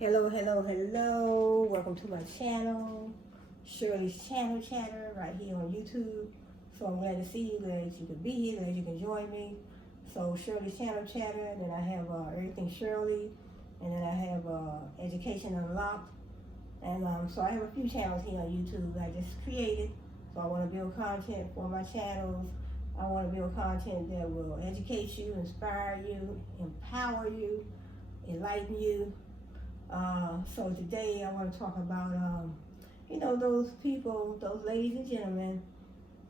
Hello, hello, hello. Welcome to my channel, Shirley's Channel Chatter, right here on YouTube. So I'm glad to see you, glad that you can be here, glad you can join me. So Shirley's Channel Chatter, and then I have Everything Shirley, and then I have Education Unlocked. And so I have a few channels here on YouTube that I just created. So I want to build content for my channels. I want to build content that will educate you, inspire you, empower you, enlighten you. So today I want to talk about, those people, those ladies and gentlemen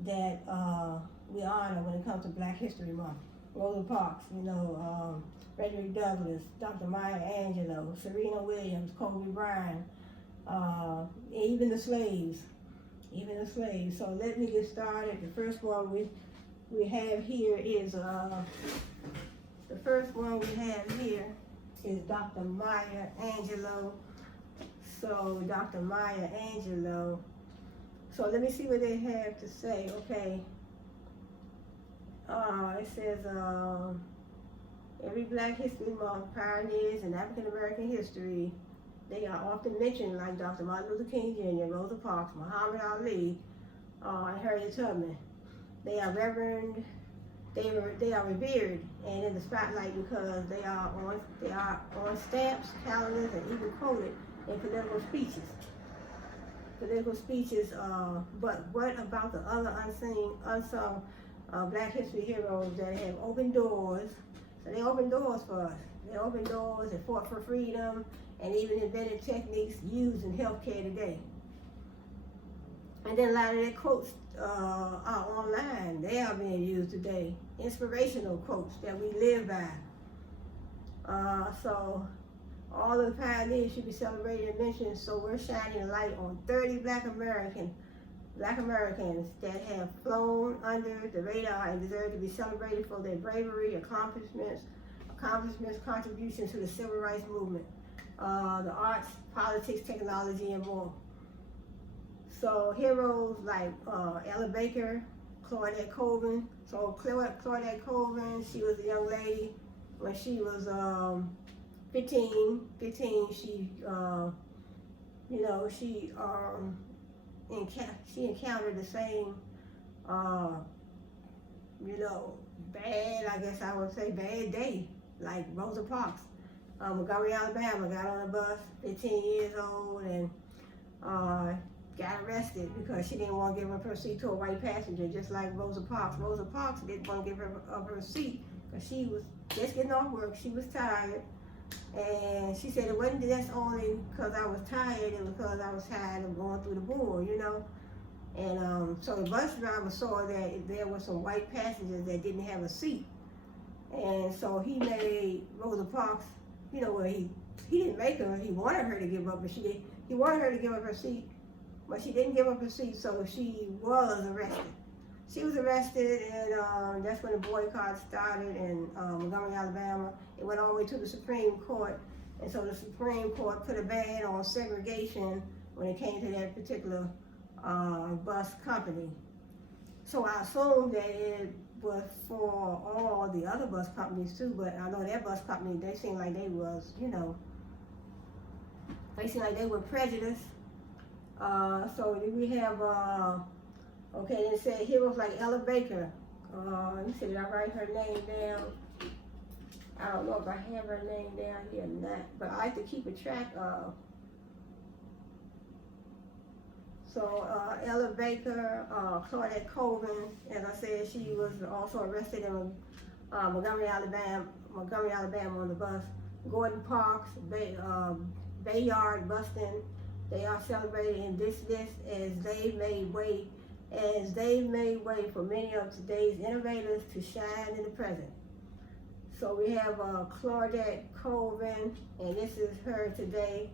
that we honor when it comes to Black History Month. Rosa Parks, Frederick Douglass, Dr. Maya Angelou, Serena Williams, Kobe Bryant, even the slaves. So let me get started. The first one we have here is Dr. Maya Angelou. So Dr. Maya Angelou. So let me see what they have to say. Okay. It says every Black History Month, pioneers in African American history, they are often mentioned, like Dr. Martin Luther King Jr., Rosa Parks, Muhammad Ali, and Harriet Tubman. They are revered and in the spotlight because they are on stamps, calendars, and even quoted in political speeches. But what about the other unsung Black history heroes that have opened doors? So they opened doors for us. They opened doors and fought for freedom and even invented techniques used in healthcare today. And then a lot of their quotes are online. They are being used today. Inspirational quotes that we live by. So all of the pioneers should be celebrated and mentioned. So we're shining a light on 30 Black Americans that have flown under the radar and deserve to be celebrated for their bravery, accomplishments, contributions to the civil rights movement, the arts, politics, technology, and more. So heroes like Ella Baker, Claudette Colvin. So Claudette Colvin, she was a young lady when she was 15. She encountered the same, bad day like Rosa Parks. Montgomery, Alabama, got on a bus, 15 years old, and got arrested because she didn't want to give up her seat to a white passenger, just like Rosa Parks. Rosa Parks didn't want to give up her seat because she was just getting off work. She was tired, and she said it wasn't just only because I was tired, it was because I was tired of going through the bull, And so the bus driver saw that there were some white passengers that didn't have a seat, and so he made Rosa Parks, he didn't make her. He wanted her to give up, but he wanted her to give up her seat. But she didn't give up her seat, so she was arrested. She was arrested, and that's when the boycott started in Montgomery, Alabama. It went all the way to the Supreme Court, and so the Supreme Court put a ban on segregation when it came to that particular bus company. So I assumed that it was for all the other bus companies too, but I know that bus company, they seemed like they was, they seemed like they were prejudiced. So we have, it said heroes like Ella Baker. Let me see, did I write her name down? I don't know if I have her name down here or not, but I like to keep a track of. So Ella Baker, Claudette Colvin, as I said, she was also arrested in Montgomery, Alabama on the bus. Gordon Parks, Bayard Buston. They are celebrated in this list as they made way for many of today's innovators to shine in the present. So we have Claudette Colvin, and this is her today.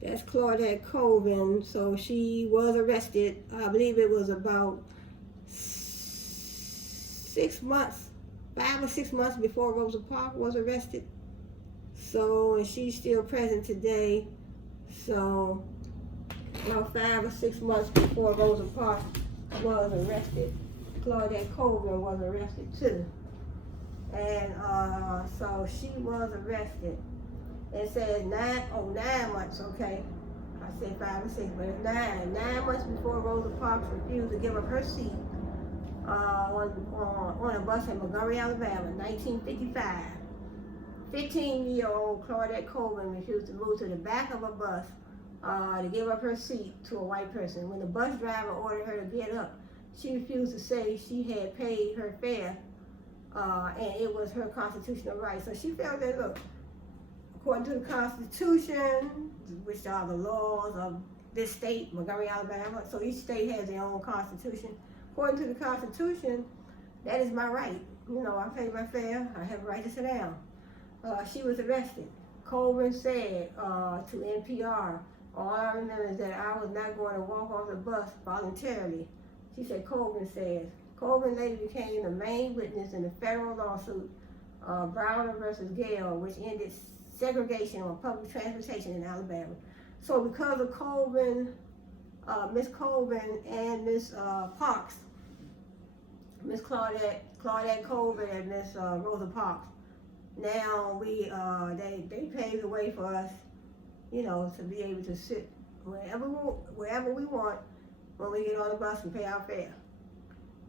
That's Claudette Colvin. So she was arrested. I believe it was about 5 or 6 months before Rosa Parks was arrested. So, and she's still present today. So, 5 or 6 months before Rosa Parks was arrested. Claudette Colvin was arrested too. And so she was arrested. It says 9 months, okay. I said 5 or 6, but it's 9. 9 months before Rosa Parks refused to give up her seat on a bus in Montgomery, Alabama, 1955. 15-year-old Claudette Colvin refused to move to the back of a bus to give up her seat to a white person. When the bus driver ordered her to get up, she refused to say she had paid her fare and it was her constitutional right. So she felt that, look, according to the Constitution, which are the laws of this state, Montgomery, Alabama, so each state has their own constitution. According to the Constitution, that is my right. You know, I pay my fare, I have a right to sit down. She was arrested. Colvin said to NPR, all I remember is that I was not going to walk off the bus voluntarily. She said, Colvin says. Colvin later became the main witness in the federal lawsuit, Browder versus Gale, which ended segregation on public transportation in Alabama. So because of Colvin, Miss Colvin and Miss Parks, Miss Claudette Colvin and Miss Rosa Parks, now they paved the way for us, you know, to be able to sit wherever we want when we get on the bus and pay our fare.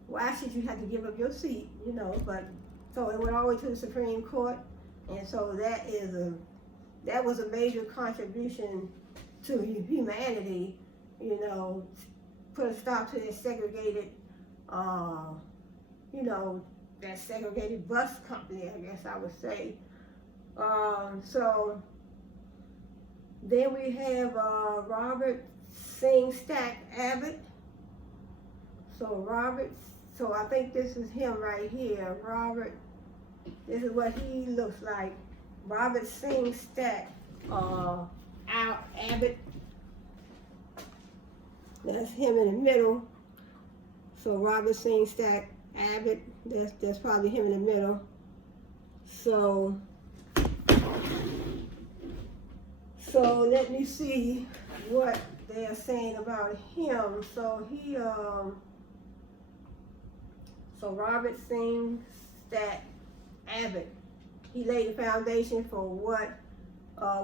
Why should you have to give up your seat, you know? But so it went all the way to the Supreme Court, and so that was a major contribution to humanity, you know, put a stop to this segregated, you know, that segregated bus company, I guess I would say. So then we have Robert Singh Stack Abbott. So I think this is him right here. Robert, this is what he looks like. Robert Singh Stack Abbott. That's him in the middle. So Robert Singh Stack Abbott, that's probably him in the middle. So let me see what they are saying about him. So so Robert Singh Stack Abbott, he laid the foundation for what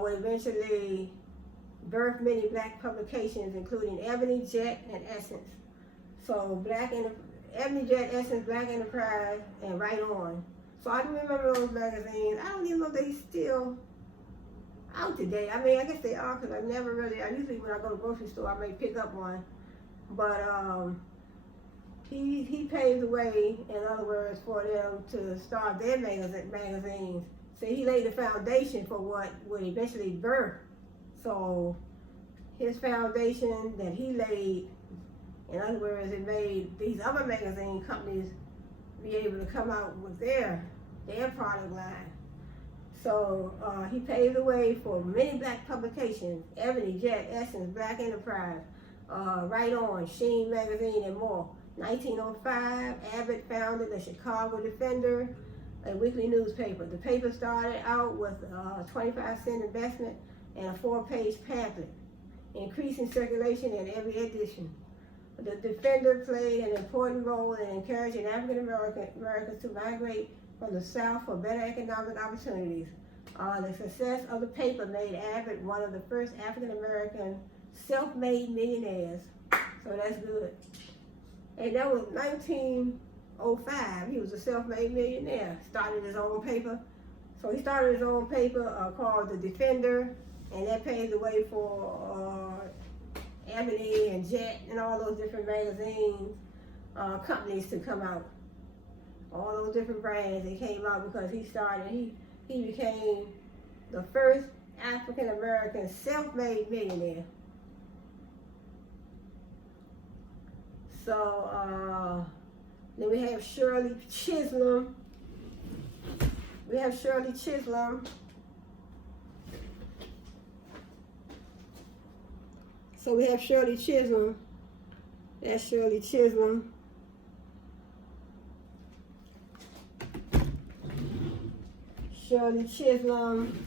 would eventually birth many black publications, including Ebony, Jet, and Essence. So Ebony, Jet, Essence, Black Enterprise, and Right On. So I can remember those magazines. I don't even know if they still out today. I mean, I guess they are, because I usually when I go to the grocery store, I may pick up one. But he paved the way, in other words, for them to start their magazines. So he laid the foundation for what would eventually birth. So his foundation that he laid, in other words, it made these other magazine companies be able to come out with their product line. So he paved the way for many black publications: Ebony, Jet, Essence, Black Enterprise, Right On, Sheen Magazine, and more. 1905, Abbott founded the Chicago Defender, a weekly newspaper. The paper started out with a 25-cent investment and a 4-page pamphlet, increasing circulation in every edition. The Defender played an important role in encouraging African Americans to migrate from the South for better economic opportunities. The success of the paper made Abbott one of the first African American self-made millionaires. So that's good. And that was 1905. He was a self-made millionaire. Started his own paper. So he started his own paper called The Defender, and that paved the way for Ebony and Jet and all those different magazine companies to come out. All those different brands, they came out because he became the first African American self-made millionaire. So then we have Shirley Chisholm. So we have Shirley Chisholm. That's Shirley Chisholm. Shirley Chisholm.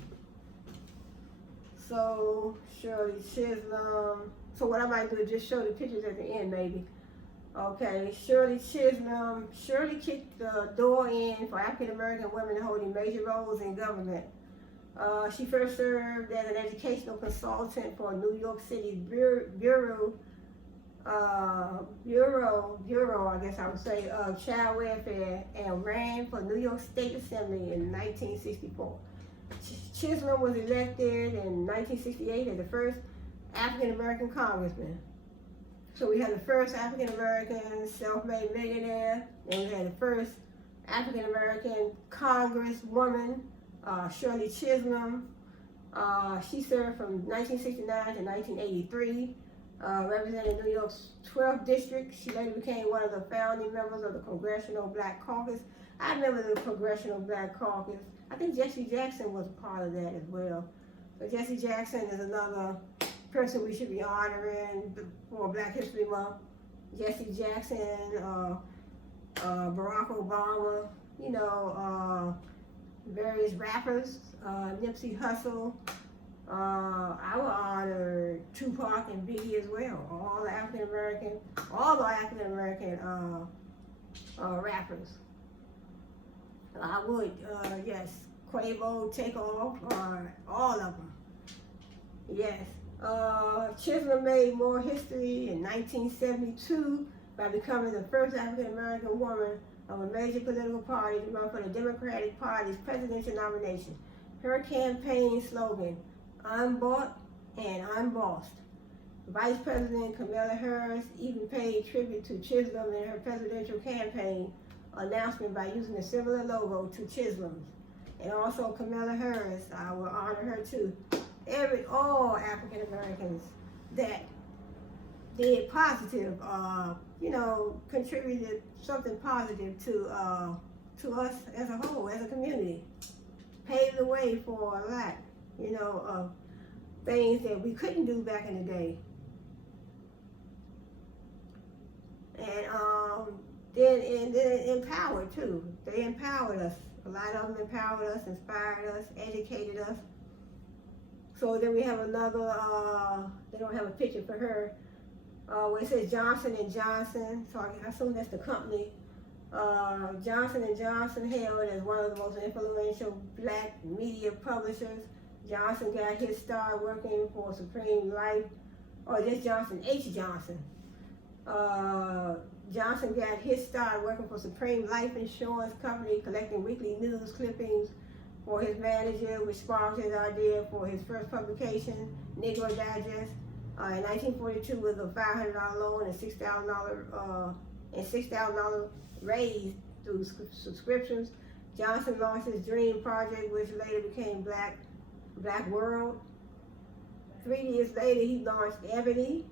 So Shirley Chisholm. So what I might do is just show the pictures at the end, maybe. Okay, Shirley Chisholm. Shirley kicked the door in for African American women holding major roles in government. She first served as an educational consultant for New York City's Bureau, I guess I would say, of Child Welfare, and ran for New York State Assembly in 1964. Chisholm was elected in 1968 as the first African American congressman. So we had the first African American self-made millionaire, and we had the first African American congresswoman, Shirley Chisholm. She served from 1969 to 1983, representing New York's 12th district. She later became one of the founding members of the Congressional Black Caucus. I remember the Congressional Black Caucus. I think Jesse Jackson was a part of that as well. So Jesse Jackson is another person we should be honoring for Black History Month. Jesse Jackson, Barack Obama, you know, various rappers, Nipsey Hussle. I will honor Tupac and Biggie as well. All the African American rappers. I would, yes, Quavo, Takeoff, all of them. Yes. Chisholm made more history in 1972 by becoming the first African American woman of a major political party to run for the Democratic Party's presidential nomination. Her campaign slogan, "Unbought and Unbossed." Vice President Kamala Harris even paid tribute to Chisholm in her presidential campaign announcement by using a similar logo to Chisholm's. And also Kamala Harris, I will honor her too. All African Americans that did positive, you know, contributed something positive to us as a whole, as a community. Paved the way for a lot, you know, of things that we couldn't do back in the day. And then empowered too. They empowered us. A lot of them empowered us, inspired us, educated us. So then we have another, they don't have a picture for her, where it says Johnson & Johnson, so I assume that's the company. Johnson & Johnson hailed as one of the most influential Black media publishers. Johnson got his start working for Supreme Life, or just Johnson, H. Johnson. Johnson got his start working for Supreme Life Insurance Company, collecting weekly news clippings for his manager, which sparked his idea for his first publication, Negro Digest. In 1942, with a $500 loan and $6,000 raised through subscriptions, Johnson launched his Dream Project, which later became Black World. 3 years later, he launched Ebony.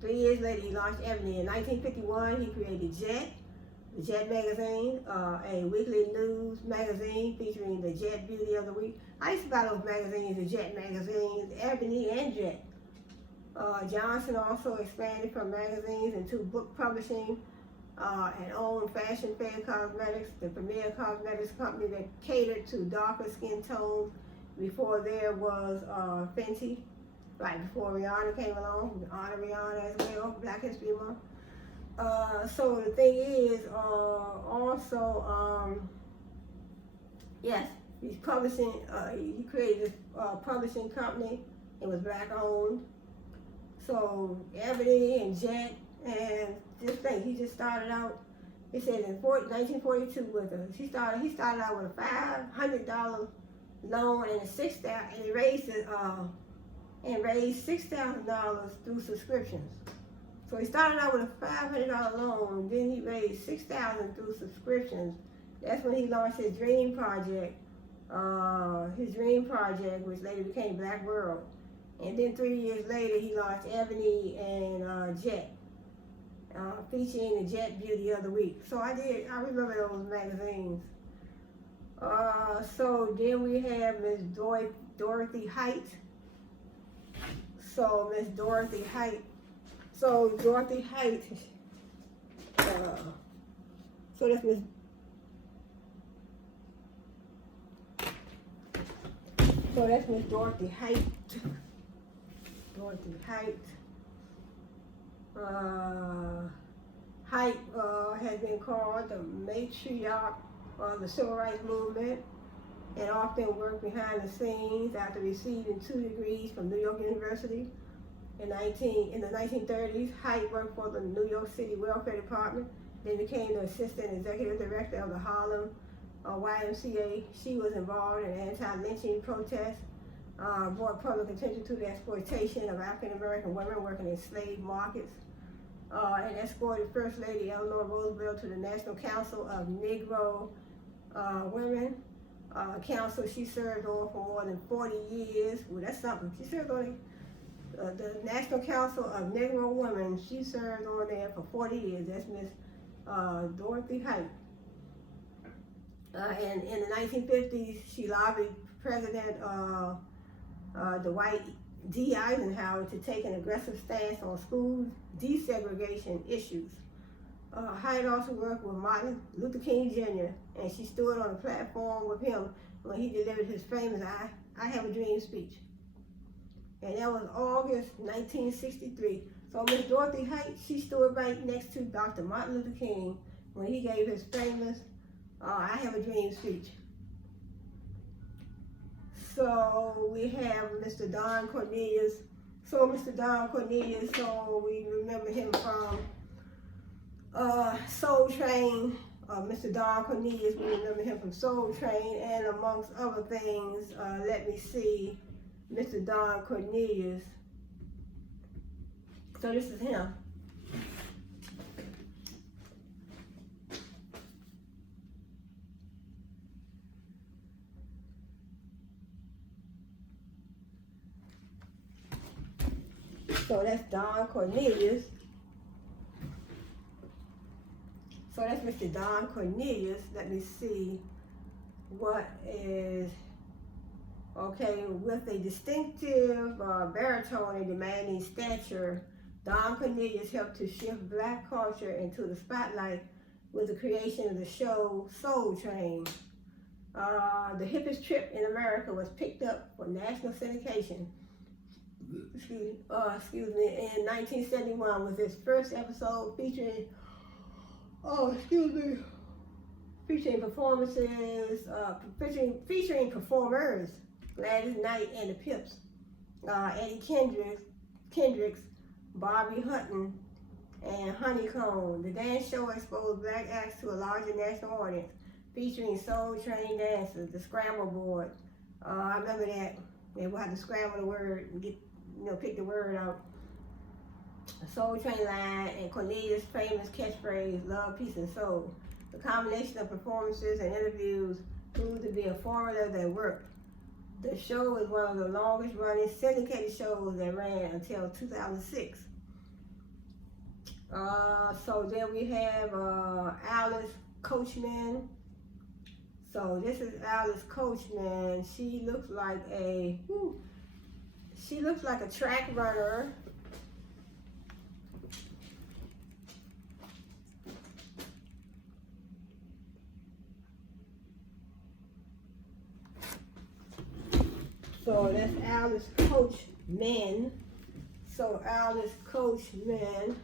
3 years later, he launched Ebony. In 1951, he created Jet, the Jet magazine, a weekly news magazine featuring the Jet Beauty of the Week. I used to buy those magazines, the Jet magazines, Ebony and Jet. Johnson also expanded from magazines into book publishing and owned Fashion Fair Cosmetics, the premier cosmetics company that catered to darker skin tones. Before there was Fenty, right before Rihanna came along. We honor Rihanna as well, Black History Month. So the thing is, yes, he's publishing, he created a publishing company. It was Black owned. So Ebony and Jet, and this thing, he just started out, it said in 1942 with her. He started out with a $500 loan and he raised it, and raised $6,000 through subscriptions. So he started out with a $500 loan, then he raised $6,000 through subscriptions. That's when he launched his Dream Project, which later became Black World. And then 3 years later, he launched Ebony and Jet, featuring the Jet Beauty of the Week. So I remember those magazines. So then we have Miss Dorothy Height. So Miss Dorothy Height. So Dorothy Height. So that's Miss. So that's Miss Dorothy Height. Dorothy Height. Height has been called the matriarch of the civil rights movement and often worked behind the scenes after receiving 2 degrees from New York University. In the 1930s, Height worked for the New York City Welfare Department, then became the assistant executive director of the Harlem YMCA. She was involved in anti-lynching protests, brought public attention to the exploitation of African American women working in slave markets, and escorted First Lady Eleanor Roosevelt to the National Council of Negro Women. Council she served on for more than 40 years. Well, that's something. She served on the National Council of Negro Women. She served on there for 40 years. That's Miss Dorothy Height. And in the 1950s, she lobbied President Dwight D. Eisenhower to take an aggressive stance on school desegregation issues. Height also worked with Martin Luther King Jr., and she stood on a platform with him when he delivered his famous I Have a Dream speech. And that was August 1963. So Miss Dorothy Height, she stood right next to Dr. Martin Luther King when he gave his famous I Have a Dream speech. So we have Mr. Don Cornelius. So Mr. Don Cornelius, so we remember him from Soul Train. Mr. Don Cornelius, we remember him from Soul Train, and amongst other things, let me see, Mr. Don Cornelius. So this is him. So that's Don Cornelius. So that's Mr. Don Cornelius. Let me see what is, okay, with a distinctive baritone and demanding stature, Don Cornelius helped to shift Black culture into the spotlight with the creation of the show Soul Train. The hippest trip in America was picked up for national syndication. Excuse me, in 1971 with its first episode featuring performances, featuring performers, Gladys Knight and the Pips, Eddie Kendricks, Bobby Hutton, and Honeycomb. The dance show exposed Black acts to a larger national audience, featuring Soul Train dancers, the scramble board. I remember that. They would have to scramble the word and get, pick the word out. Soul Train line and Cornelius' famous catchphrase, love, peace, and soul. The combination of performances and interviews proved to be a formula that worked. The show is one of the longest running syndicated shows that ran until 2006. So then we have Alice Coachman. So this is Alice Coachman. She looks like a track runner. So that's Alice Coachman. So Alice Coachman.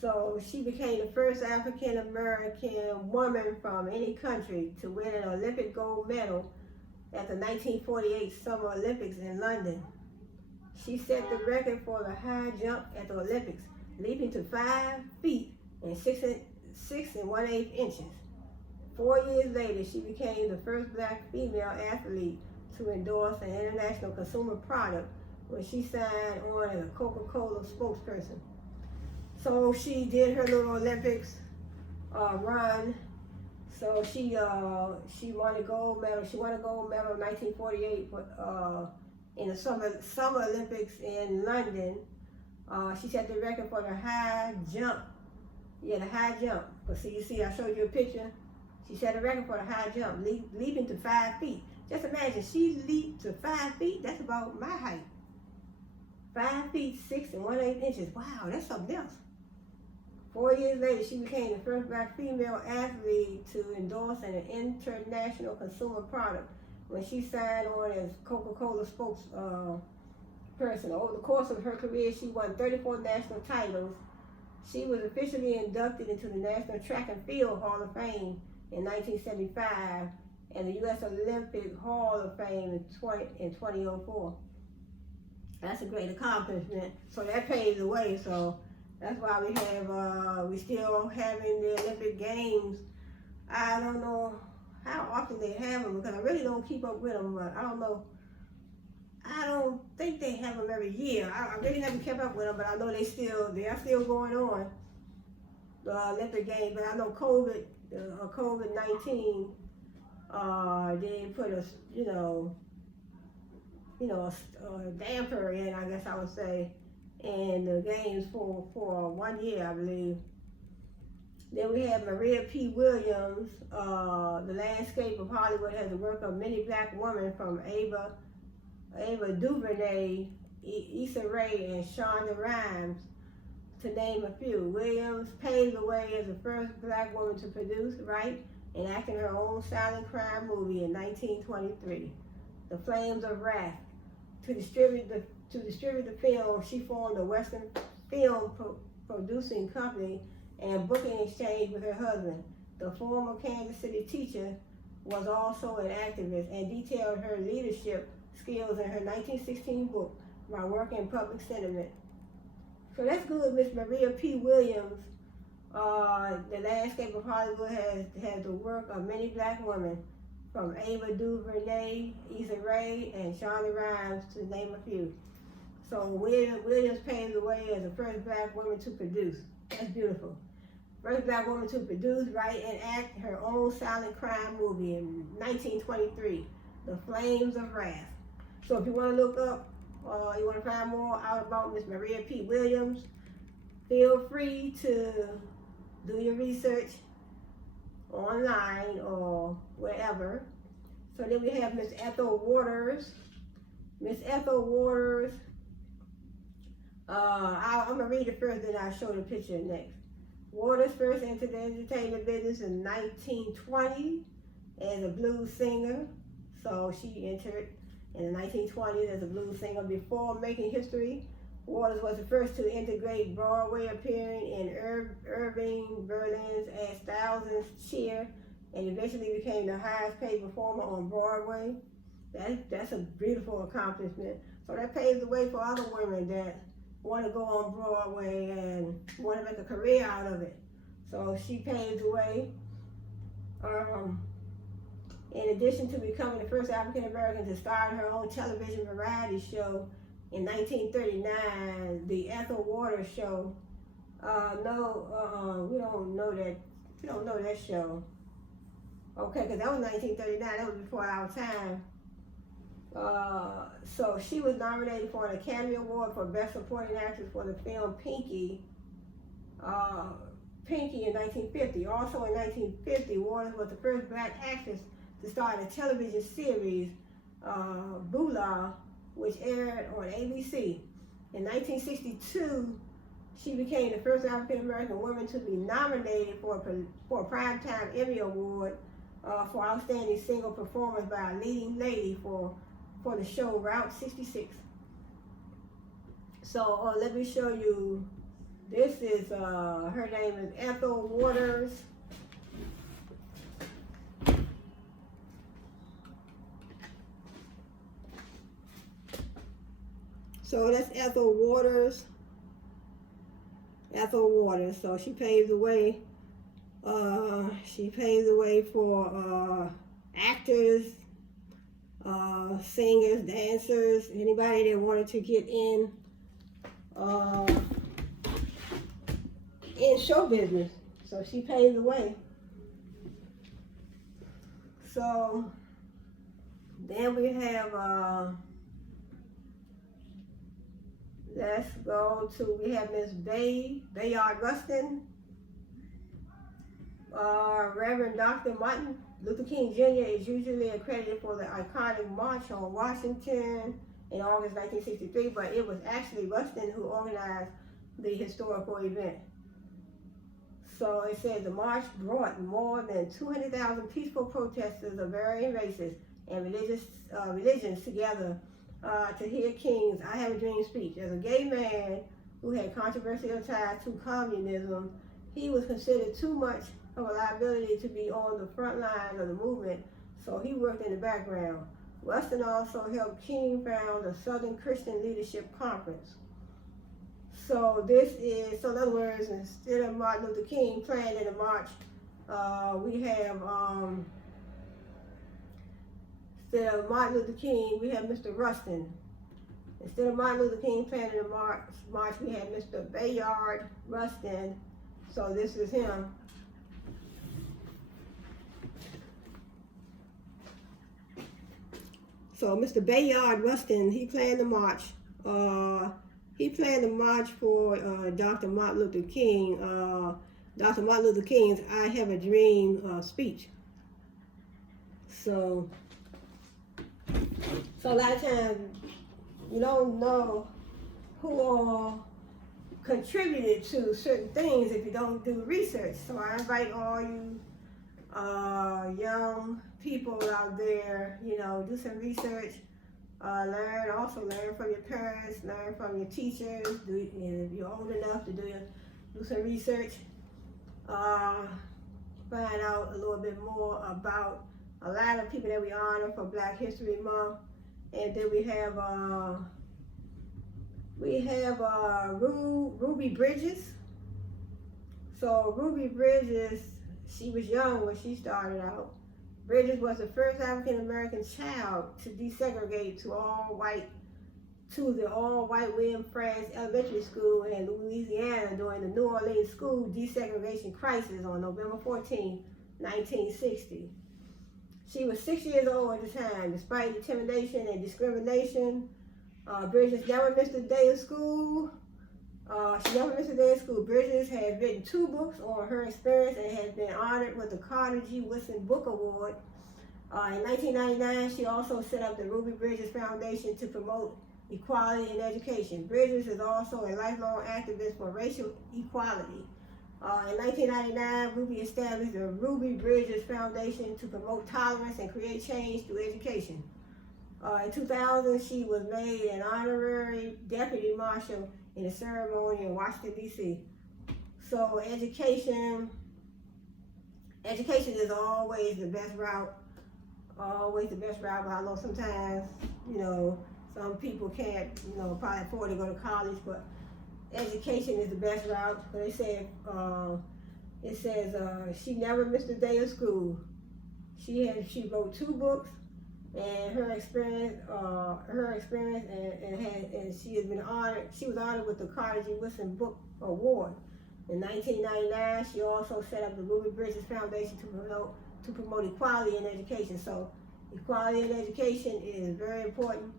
So she became the first African American woman from any country to win an Olympic gold medal at the 1948 Summer Olympics in London. She set the record for the high jump at the Olympics, leaping to 5 feet and 6 1/8 inches. 4 years later, she became the first Black female athlete to endorse an international consumer product when she signed on as a Coca-Cola spokesperson. So she did her little Olympics run. So she won a gold medal. She won a gold medal in 1948 in the Summer Olympics in London. She set the record for the high jump. Yeah, the high jump. But see, I showed you a picture. She set a record for the high jump, leaping to 5 feet. Just imagine, she leaped to 5 feet. That's about my height. 5 feet, 6 1/8 inches. Wow, that's something else. 4 years later, she became the first Black female athlete to endorse an international consumer product when she signed on as Coca-Cola person. Over the course of her career, she won 34 national titles. She was officially inducted into the National Track and Field Hall of Fame in 1975 and the U.S. Olympic Hall of Fame in 2004. That's a great accomplishment. So that paves the way. So that's why we still having the Olympic Games. I don't know how often they have them because I really don't keep up with them, but I don't know. I don't think they have them every year. I really haven't kept up with them, but I know they are still going on, the Olympic Games. But I know COVID-19, they put a damper in, I guess I would say, in the games for 1 year, I believe. Then we have Maria P. Williams. The landscape of Hollywood has the work of many black women from Ava DuVernay, Issa Rae, and Shonda Rhimes, to name a few. Williams paved the way as the first black woman to produce, write, and act in her own silent crime movie in 1923, The Flames of Wrath. To distribute the film, she formed a Western film producing company and booking exchange with her husband. The former Kansas City teacher was also an activist and detailed her leadership skills in her 1916 book, My Work in Public Sentiment. So that's good, Miss Maria P. Williams. The landscape of Hollywood has the work of many black women, from Ava DuVernay, Issa Rae, and Shonda Rhimes, to name a few. So Williams paved the way as the first black woman to produce. That's beautiful. First black woman to produce, write, and act her own silent crime movie in 1923, The Flames of Wrath. So if you want to look up, you want to find more out about Miss Maria P. Williams, feel free to do your research online or wherever. So then we have Miss Ethel Waters. Miss Ethel Waters, I'm going to read it first, then I'll show the picture next. Waters first entered the entertainment business in 1920 as a blues singer. So she entered in the 1920s as a blues singer. Before making history, Waters was the first to integrate Broadway, appearing in Irving Berlin's As Thousands Cheer, and eventually became the highest paid performer on Broadway. That's a beautiful accomplishment. So that paves the way for other women that want to go on Broadway and want to make a career out of it. So she paved the way. In addition to becoming the first African American to star in her own television variety show in 1939, the Ethel Waters Show. We don't know that. We don't know that show. Okay, because that was 1939. That was before our time. So she was nominated for an Academy Award for Best Supporting Actress for the film Pinky in 1950. Also in 1950, Waters was the first black actress to star in a television series, Bula, which aired on ABC. In 1962, she became the first African American woman to be nominated for a Primetime Emmy Award for Outstanding Single Performance by a Leading Lady for the show Route 66. So let me show you. This is her name is Ethel Waters. So that's Ethel Waters. Ethel Waters. So she paved the way. She paved the way for actors, singers, dancers, anybody that wanted to get in show business. So she paved the way. So then we have we have Miss Bayard Rustin, Reverend Dr. Martin Luther King Jr. is usually accredited for the iconic March on Washington in August 1963, but it was actually Rustin who organized the historical event. So it says the march brought more than 200,000 peaceful protesters of varying races and religions together to hear King's I Have a Dream speech. As a gay man who had controversial ties to communism, he was considered too much of a liability to be on the front line of the movement, so he worked in the background. Rustin also helped King found the Southern Christian Leadership Conference. So this is, so in other words, instead of Martin Luther King planned in the march, we have, instead of Martin Luther King, we have Mr. Rustin. Instead of Martin Luther King planned in the march, we have Mr. Bayard Rustin. So this is him. So Mr. Bayard Rustin, he planned the march. He planned the march for Dr. Martin Luther King. Dr. Martin Luther King's I Have a Dream speech. So a lot of times you don't know who all contributed to certain things if you don't do research. So I invite all you young people out there, you know, do some research, learn from your parents, learn from your teachers, if you're old enough to do some research, find out a little bit more about a lot of people that we honor for Black History Month. And then we have Ruby Bridges. So Ruby Bridges, she was young when she started out. Bridges was the first African American child to desegregate to the all-white William Frantz Elementary School in Louisiana during the New Orleans school desegregation crisis on November 14, 1960. She was 6 years old at the time. Despite intimidation and discrimination, Bridges never missed a day of school. Bridges has written 2 books on her experience and has been honored with the Carter G. Woodson Book Award. In 1999, she also set up the Ruby Bridges Foundation to promote equality in education. Bridges is also a lifelong activist for racial equality. In 1999, Ruby established the Ruby Bridges Foundation to promote tolerance and create change through education. In 2000, she was made an honorary deputy marshal in a ceremony in Washington, D.C. So education is always the best route, but I know sometimes, you know, some people can't, you know, probably afford to go to college, but education is the best route. But it says she never missed a day of school. She wrote 2 books, and her experience, and she has been honored. She was honored with the Carter G. Woodson Book Award. In 1999, she also set up the Ruby Bridges Foundation to promote equality in education. So equality in education is very important.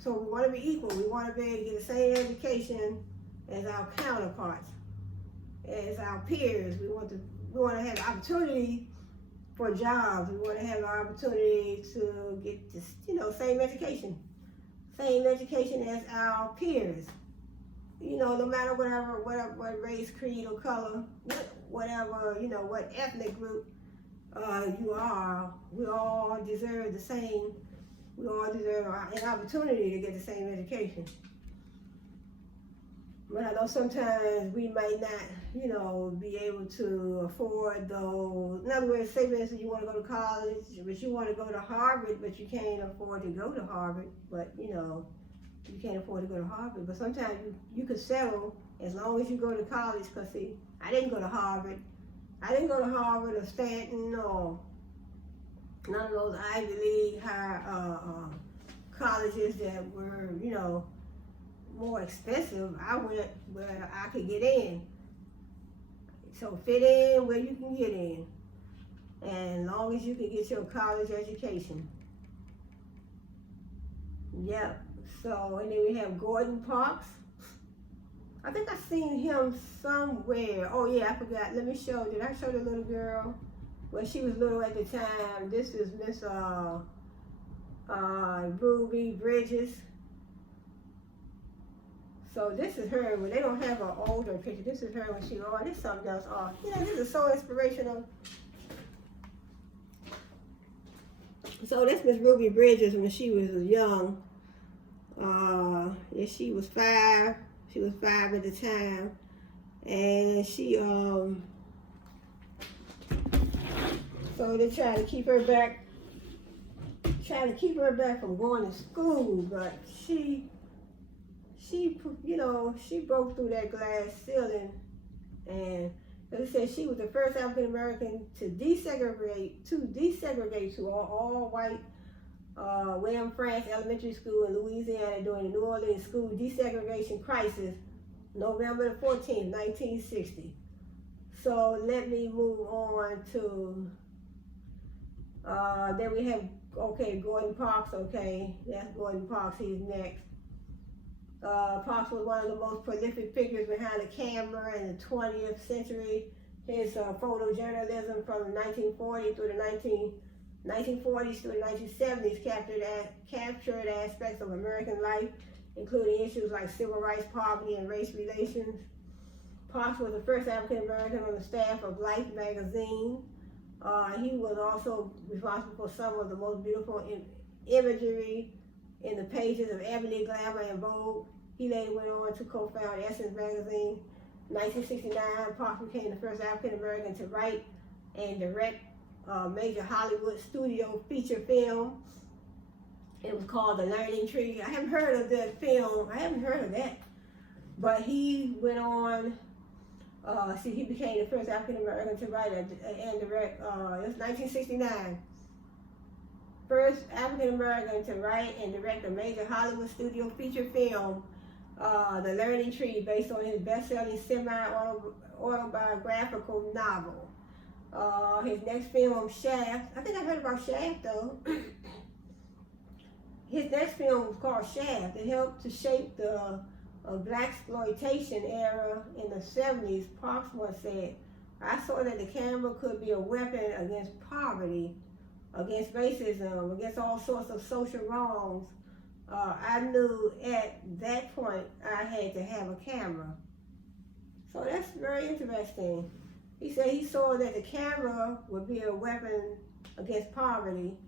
So we want to be equal. We want to be able to get the same education as our counterparts, as our peers. We want to have opportunity for jobs. We want to have an opportunity to get this, you know, same education as our peers. You know, no matter what race, creed, or color, whatever, you know, what ethnic group you are, we all deserve the same. We all deserve an opportunity to get the same education. But I know sometimes we might not, you know, be able to afford those. In other words, say for instance you want to go to college, but you want to go to Harvard, but you can't afford to go to Harvard. But you know, you can't afford to go to Harvard. But sometimes you could settle as long as you go to college. Because see, I didn't go to Harvard. I didn't go to Harvard or Stanton or none of those Ivy League high colleges that were, you know, more expensive. I went where I could get in. So fit in where you can get in, and as long as you can get your college education. Yep. So, and then we have Gordon Parks. I think I seen him somewhere. Oh yeah, I forgot. Let me show. Did I show the little girl? Well, she was little at the time. This is Miss Ruby Bridges. So this is her when they don't have an older picture. This is her when she was, oh, this is something else. Oh, you know, this is so inspirational. So this Miss Ruby Bridges when she was young. Yeah, she was 5. She was 5 at the time, and she so they tried to keep her back, from going to school, but she she broke through that glass ceiling, and they said she was the first African American to desegregate to all white William France Elementary School in Louisiana during the New Orleans school desegregation crisis, November the 14th, 1960. So let me move on to, then we have, Gordon Parks, that's Gordon Parks, he's next. Parks was one of the most prolific figures behind the camera in the 20th century. His photojournalism from the 1940s through the 1940s through the 1970s captured aspects of American life, including issues like civil rights, poverty, and race relations. Parks was the first African American on the staff of Life magazine. He was also responsible for some of the most beautiful imagery in the pages of Ebony, Glamour, and Vogue. He later went on to co-found Essence magazine. In 1969, Parks became the first African American to write and direct a major Hollywood studio feature film. It was called The Learning Tree. I haven't heard of that film. I haven't heard of that. But he went on, he became the first African American to write and direct, it was 1969. First African American to write and direct a major Hollywood studio feature film, The Learning Tree, based on his best-selling semi-autobiographical novel. His next film, Shaft. I think I heard about Shaft though. His next film was called Shaft. It helped to shape the blaxploitation era in the 70s. Parks once said, "I saw that the camera could be a weapon against poverty, against racism, against all sorts of social wrongs. I knew at that point I had to have a camera." So that's very interesting. He said he saw that the camera would be a weapon against poverty.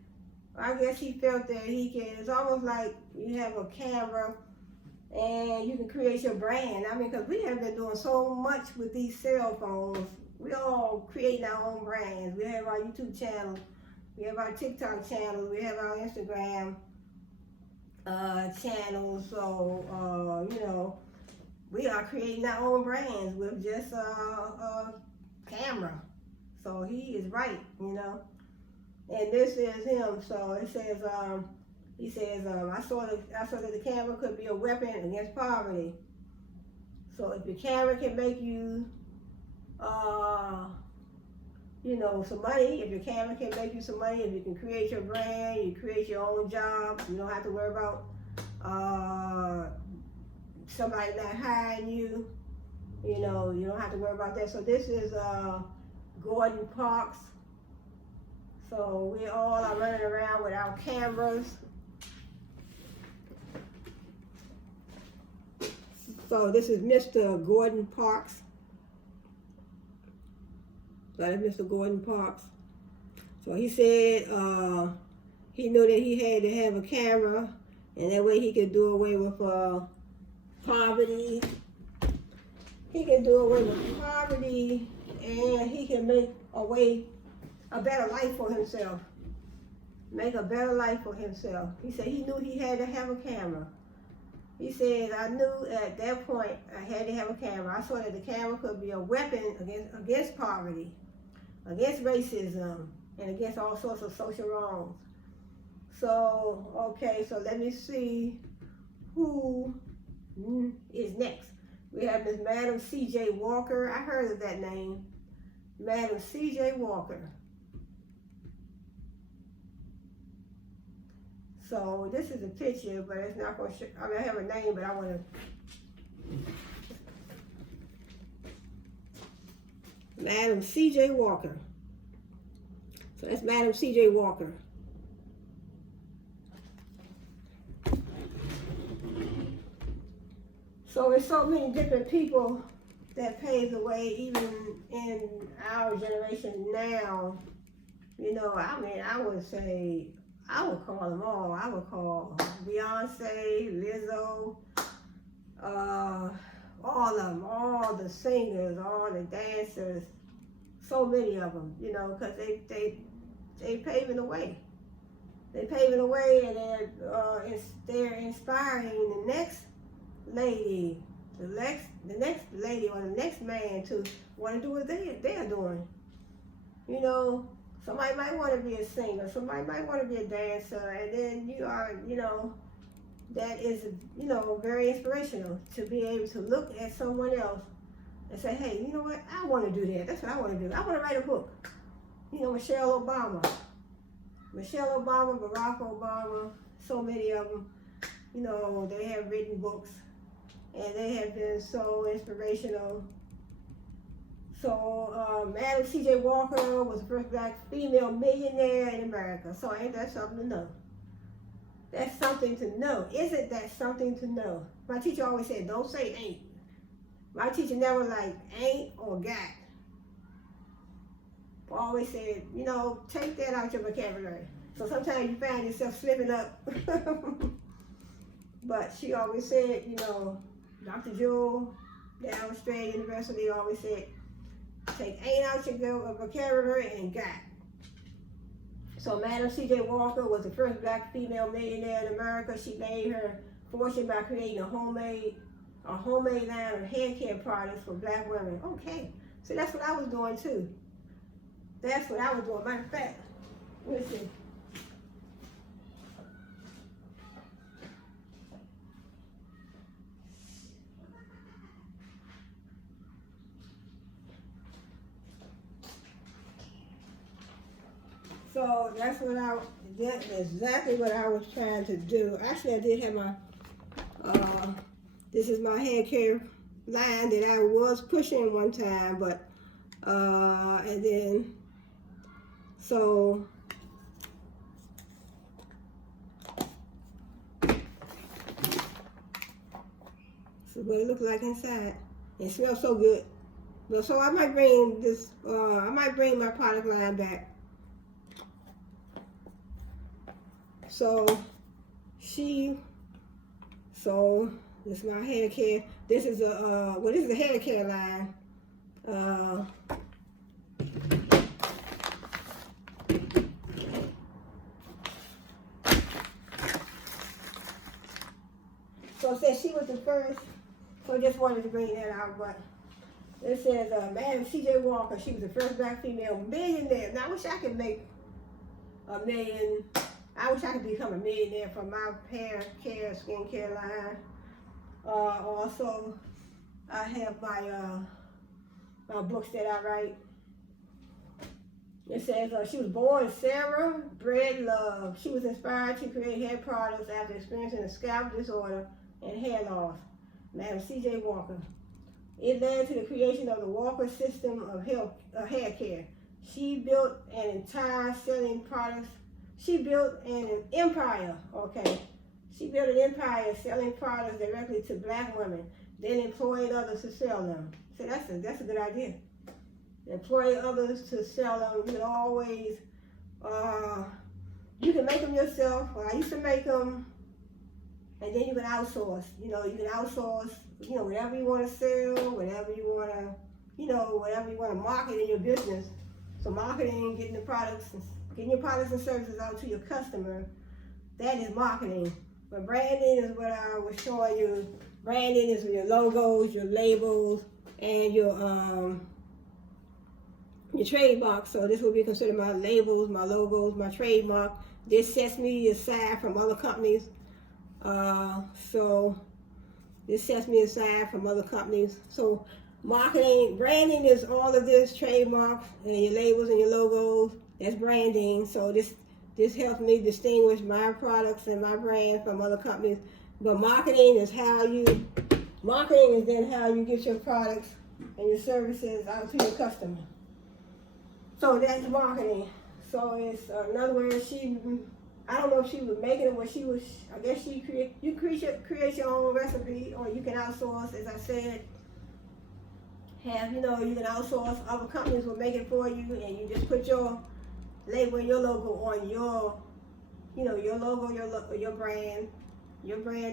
I guess he felt that it's almost like you have a camera and you can create your brand. I mean, because we have been doing so much with these cell phones. We all creating our own brands. We have our YouTube channel, we have our TikTok channel, we have our Instagram channels. So, we are creating our own brands with just a camera. So he is right, And this is him. So it says, he says, I saw that the camera could be a weapon against poverty. So if your camera can make you, some money, if your camera can make you some money, if you can create your brand, you create your own job, you don't have to worry about somebody not hiring you, you don't have to worry about that. So this is Gordon Parks. So we all are running around with our cameras. So this is Mr. Gordon Parks. So that's Mr. Gordon Parks. So he said he knew that he had to have a camera, and that way he could do away with poverty. He can do away with poverty, and he can make a better life for himself. Make a better life for himself. He said he knew he had to have a camera. He said, I knew at that point I had to have a camera. I saw that the camera could be a weapon against poverty, against racism, and against all sorts of social wrongs. So, so let me see who is next. We have Miss Madam C.J. Walker. I heard of that name. Madam C.J. Walker. So this is a picture, but it's not going to show. I mean, I have a name, but I want to. Madam C.J. Walker. So that's Madam C.J. Walker. So there's so many different people that paved the way, even in our generation now. I would say I would call them all. I would call Beyonce, Lizzo, all of them, all the singers, all the dancers, so many of them, you know, because they paving the way. They paving the way, and they're inspiring the next lady, the next lady or the next man to want to do what they're doing. You know, somebody might want to be a singer, somebody might want to be a dancer, and then you are, you know, that is, you know, very inspirational to be able to look at someone else and say, hey, you know what, I want to do that. That's what I want to do. I want to write a book. You know, Michelle Obama, Barack Obama, so many of them, you know, they have written books and they have been so inspirational. So, Madam C.J. Walker was the first black female millionaire in America. So ain't that something to know? That's something to know. Isn't that something to know? My teacher always said, don't say ain't. My teacher never liked ain't or got. Always said, you know, take that out your vocabulary. So sometimes you find yourself slipping up. But she always said, you know, Dr. Jewel down Australia University always said, take ain't out your vocabulary and got. So Madam C.J. Walker was the first black female millionaire in America. She made her fortune by creating a homemade line of hair care products for black women. Okay, so that's what I was doing too. That's what I was doing. Matter of fact, let's see. So that's exactly what I was trying to do. Actually, I did have my, this is my hair care line that I was pushing one time, but, and then, so what it looks like inside. It smells so good. But so I might bring this, I might bring my product line back. So this is my hair care. This is this is a hair care line. So it says she was the first, so I just wanted to bring that out, but it says Madam C.J. Walker, she was the first black female millionaire. Now I wish I could make $1 million. I wish I could become a millionaire from my hair care, skincare line. Also, I have my books that I write. It says she was born Sarah Bread Love. She was inspired to create hair products after experiencing a scalp disorder and hair loss. Madam C.J. Walker. It led to the creation of the Walker system of hair care. She built an entire selling products. She built an empire, okay. She built an empire selling products directly to black women, then employed others to sell them. So that's a good idea. Employ others to sell them. You can always, you can make them yourself. Well, I used to make them, and then you can outsource. You know, you can outsource, you know, whatever you want to sell, whatever you want to, you know, whatever you want to market in your business. So marketing, getting your products and services out to your customer, that is marketing. But branding is what I was showing you. Branding is your logos, your labels, and your trademark. So this will be considered my labels, my logos, my trademark. This sets me aside from other companies. So this sets me aside from other companies. So marketing, branding is all of this, trademarks and your labels and your logos. That's branding. So this helps me distinguish my products and my brand from other companies. But marketing is then how you get your products and your services out to your customer. So that's marketing. So it's, in other words, I don't know if she was making it, but I guess you create your own recipe, or you can outsource, as I said. You can outsource, other companies will make it for you, and you just put your label and your logo on your your logo, your brand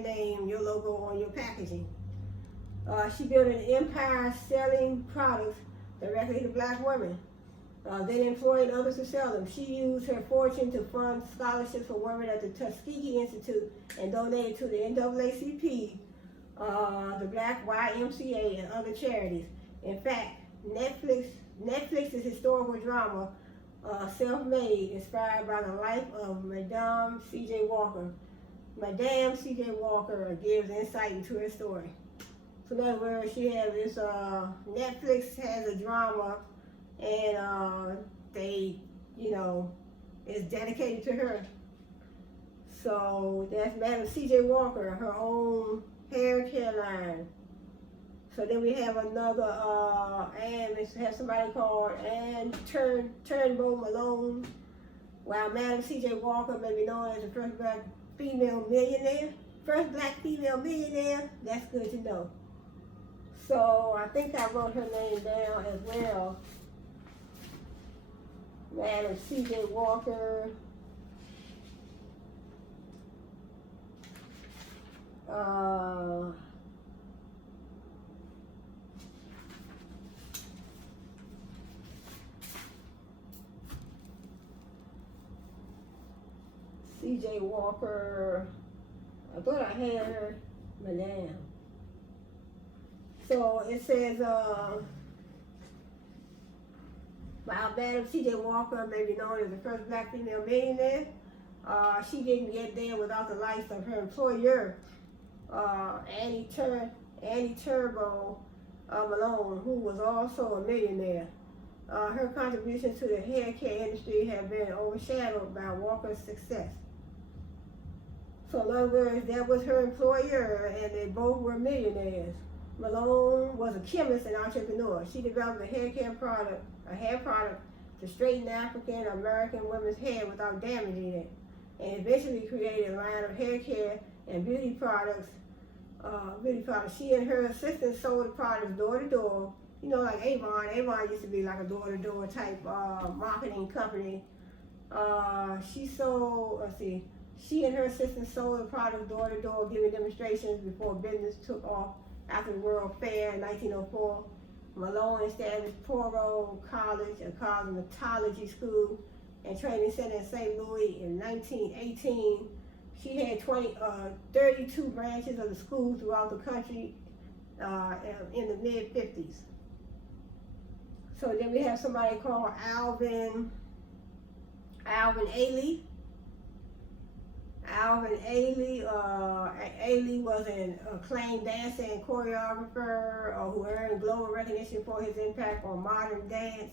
name, your logo on your packaging. She built an empire selling products directly to black women, then employing others to sell them. She used her fortune to fund scholarships for women at the Tuskegee Institute and donated to the NAACP, the Black YMCA, and other charities. In fact, Netflix's historical drama, Self-Made, inspired by the life of Madame C.J. Walker. Madame C.J. Walker gives insight into her story. So in other words, she has this, Netflix has a drama, and they, is dedicated to her. So that's Madam C.J. Walker, her own hair care line. So then we have another, and we have somebody called Anne Turnbull Malone, while Madam C.J. Walker may be known as the first black female millionaire. That's good to know. So I think I wrote her name down as well. Madam C.J. Walker. C.J. Walker. I thought I had her, Madame. So it says, while Madam C.J. Walker may be known as the first black female millionaire, she didn't get there without the likes of her employer, Annie Turnbull Malone, who was also a millionaire. Her contributions to the hair care industry have been overshadowed by Walker's success. So in other words, that was her employer, and they both were millionaires. Malone was a chemist and entrepreneur. She developed a hair product to straighten African American women's hair without damaging it, and eventually created a line of hair care and beauty products. She and her assistant sold the products door to door. Like Avon. Avon used to be like a door to door type marketing company. She and her assistant sold the products door to door, giving demonstrations before business took off. After the World Fair in 1904, Malone established Poro College, a cosmetology school and training center in St. Louis in 1918. She had 32 branches of the school throughout the country in the mid-50s. So then we have somebody called Alvin Ailey. Alvin Ailey was an acclaimed dancer and choreographer who earned global recognition for his impact on modern dance.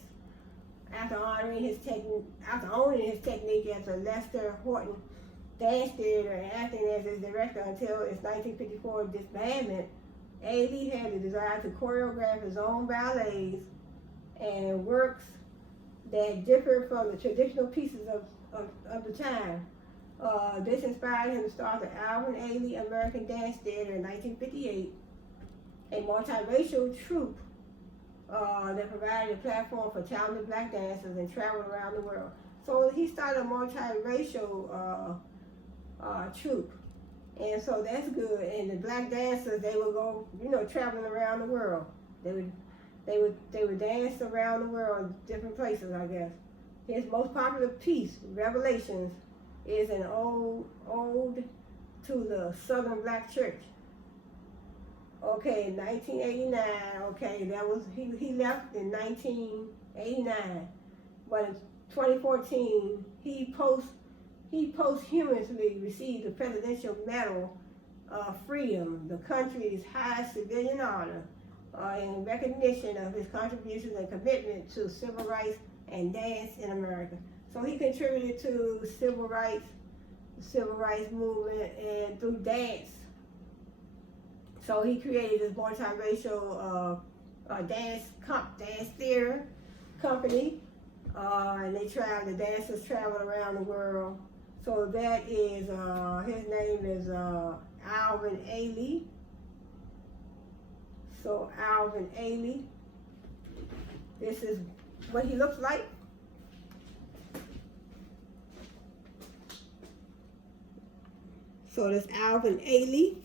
After owning his technique at the Lester Horton Dance Theater and acting as its director until its 1954 disbandment, Ailey had the desire to choreograph his own ballets and works that differed from the traditional pieces of the time. This inspired him to start the Alvin Ailey American Dance Theater in 1958, a multiracial troupe that provided a platform for talented black dancers and traveled around the world. So he started a multiracial troupe, and so that's good. And the black dancers, they would go, traveling around the world. They would dance around the world, different places, I guess. His most popular piece, Revelations, is an ode to the Southern Black Church. Okay, 1989. Okay, that was he left in 1989, but in 2014 he posthumously received the Presidential Medal of Freedom, the country's highest civilian honor, in recognition of his contributions and commitment to civil rights and dance in America. So he contributed to the civil rights movement and through dance. So he created this multiracial dance theater company, and the dancers traveled around the world. So that is, his name is Alvin Ailey. So Alvin Ailey, this is what he looks like. So that's Alvin Ailey.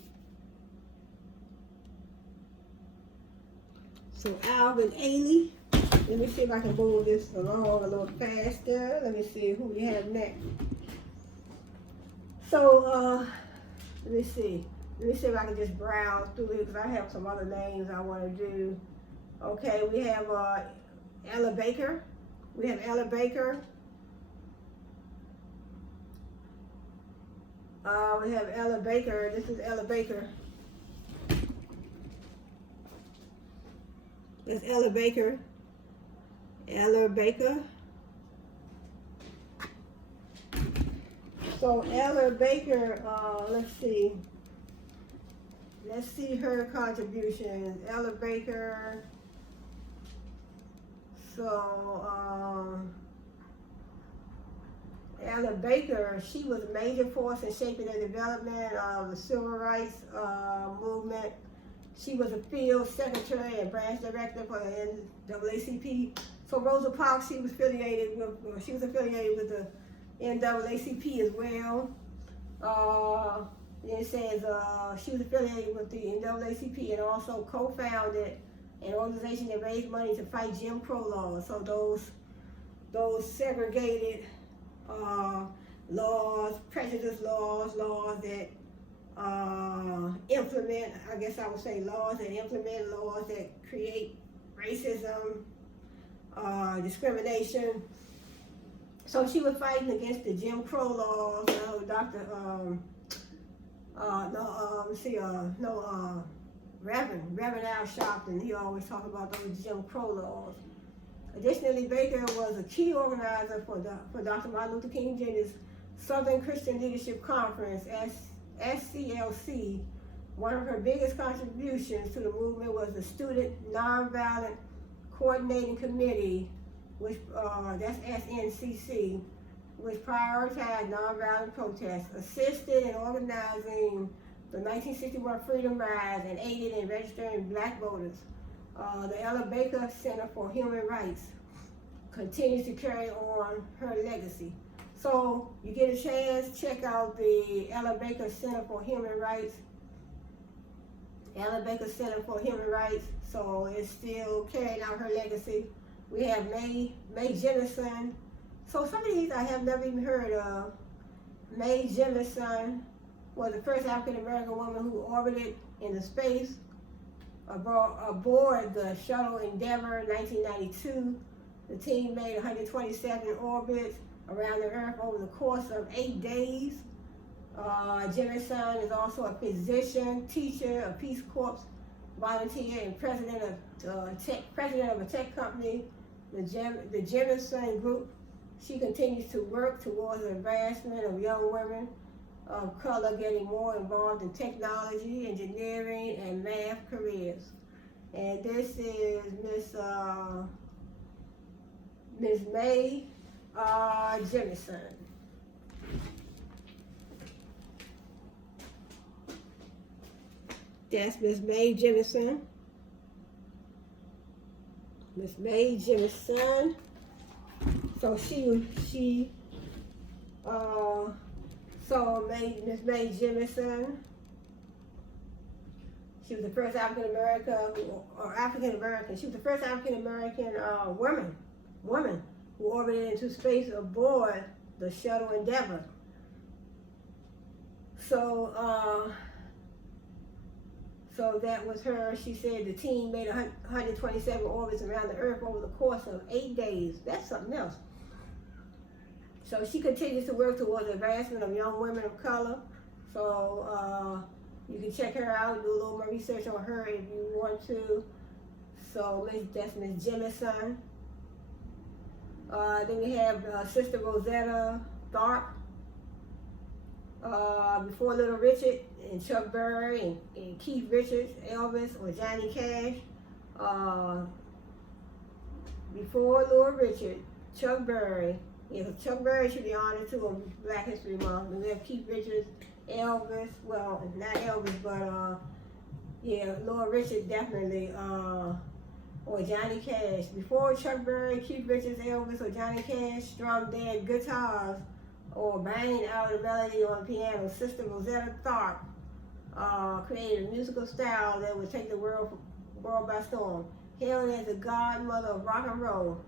So Alvin Ailey. Let me see if I can move this along a little faster. Let me see who we have next. So let me see. Let me see if I can just browse through it because I have some other names I want to do. Okay, we have Ella Baker. We have Ella Baker. We have Ella Baker. This is Ella Baker. That's Ella Baker. Ella Baker. So Ella Baker, let's see. Let's see her contributions. Ella Baker. So Ella Baker, she was a major force in shaping the development of the civil rights movement. She was a field secretary and branch director for the NAACP. So Rosa Parks, she was affiliated with the NAACP as well. It says she was affiliated with the NAACP and also co-founded an organization that raised money to fight Jim Crow laws. So those segregated laws, prejudice laws that implement, I guess I would say laws that implement laws that create racism, discrimination. So she was fighting against the Jim Crow laws. Reverend Al Sharpton, he always talked about those Jim Crow laws. Additionally, Baker was a key organizer for Dr. Martin Luther King Jr.'s Southern Christian Leadership Conference, SCLC. One of her biggest contributions to the movement was the Student Nonviolent Coordinating Committee, which that's SNCC, which prioritized nonviolent protests, assisted in organizing the 1961 Freedom Rise, and aided in registering black voters. The Ella Baker Center for Human Rights continues to carry on her legacy. So you get a chance, check out the Ella Baker Center for Human Rights. Ella Baker Center for Human Rights. So it's still carrying out her legacy. We have Mae Jemison. So some of these I have never even heard of. Mae Jemison was the first African-American woman who orbited into space aboard the shuttle Endeavour in 1992. The team made 127 orbits around the Earth over the course of 8 days. Jemison is also a physician, teacher, a Peace Corps volunteer, and president of a tech company, the Jemison Group. She continues to work towards the advancement of young women of color getting more involved in technology, engineering, and math careers. And this is Miss Mae Jemison. That's Miss Mae Jemison. Miss Mae Jemison. So Miss Mae Jemison, she was the first she was the first African-American woman who orbited into space aboard the shuttle Endeavour. So that was her. She said the team made 127 orbits around the Earth over the course of 8 days. That's something else. So she continues to work towards the advancement of young women of color. So you can check her out, do a little more research on her if you want to. So that's Miss Jemison. Then we have Sister Rosetta Tharpe. Before Little Richard and Chuck Berry and Keith Richards, Elvis, or Johnny Cash. Before Little Richard, Chuck Berry. Yeah, Chuck Berry should be honored too on Black History Month. And we have Keith Richards, Elvis, well, not Elvis, but yeah, Little Richard definitely, or Johnny Cash. Before Chuck Berry, Keith Richards, Elvis, or Johnny Cash strummed their guitars or banging out the melody on the piano. Sister Rosetta Tharpe created a musical style that would take the world by storm. Hailed as the godmother of rock and roll.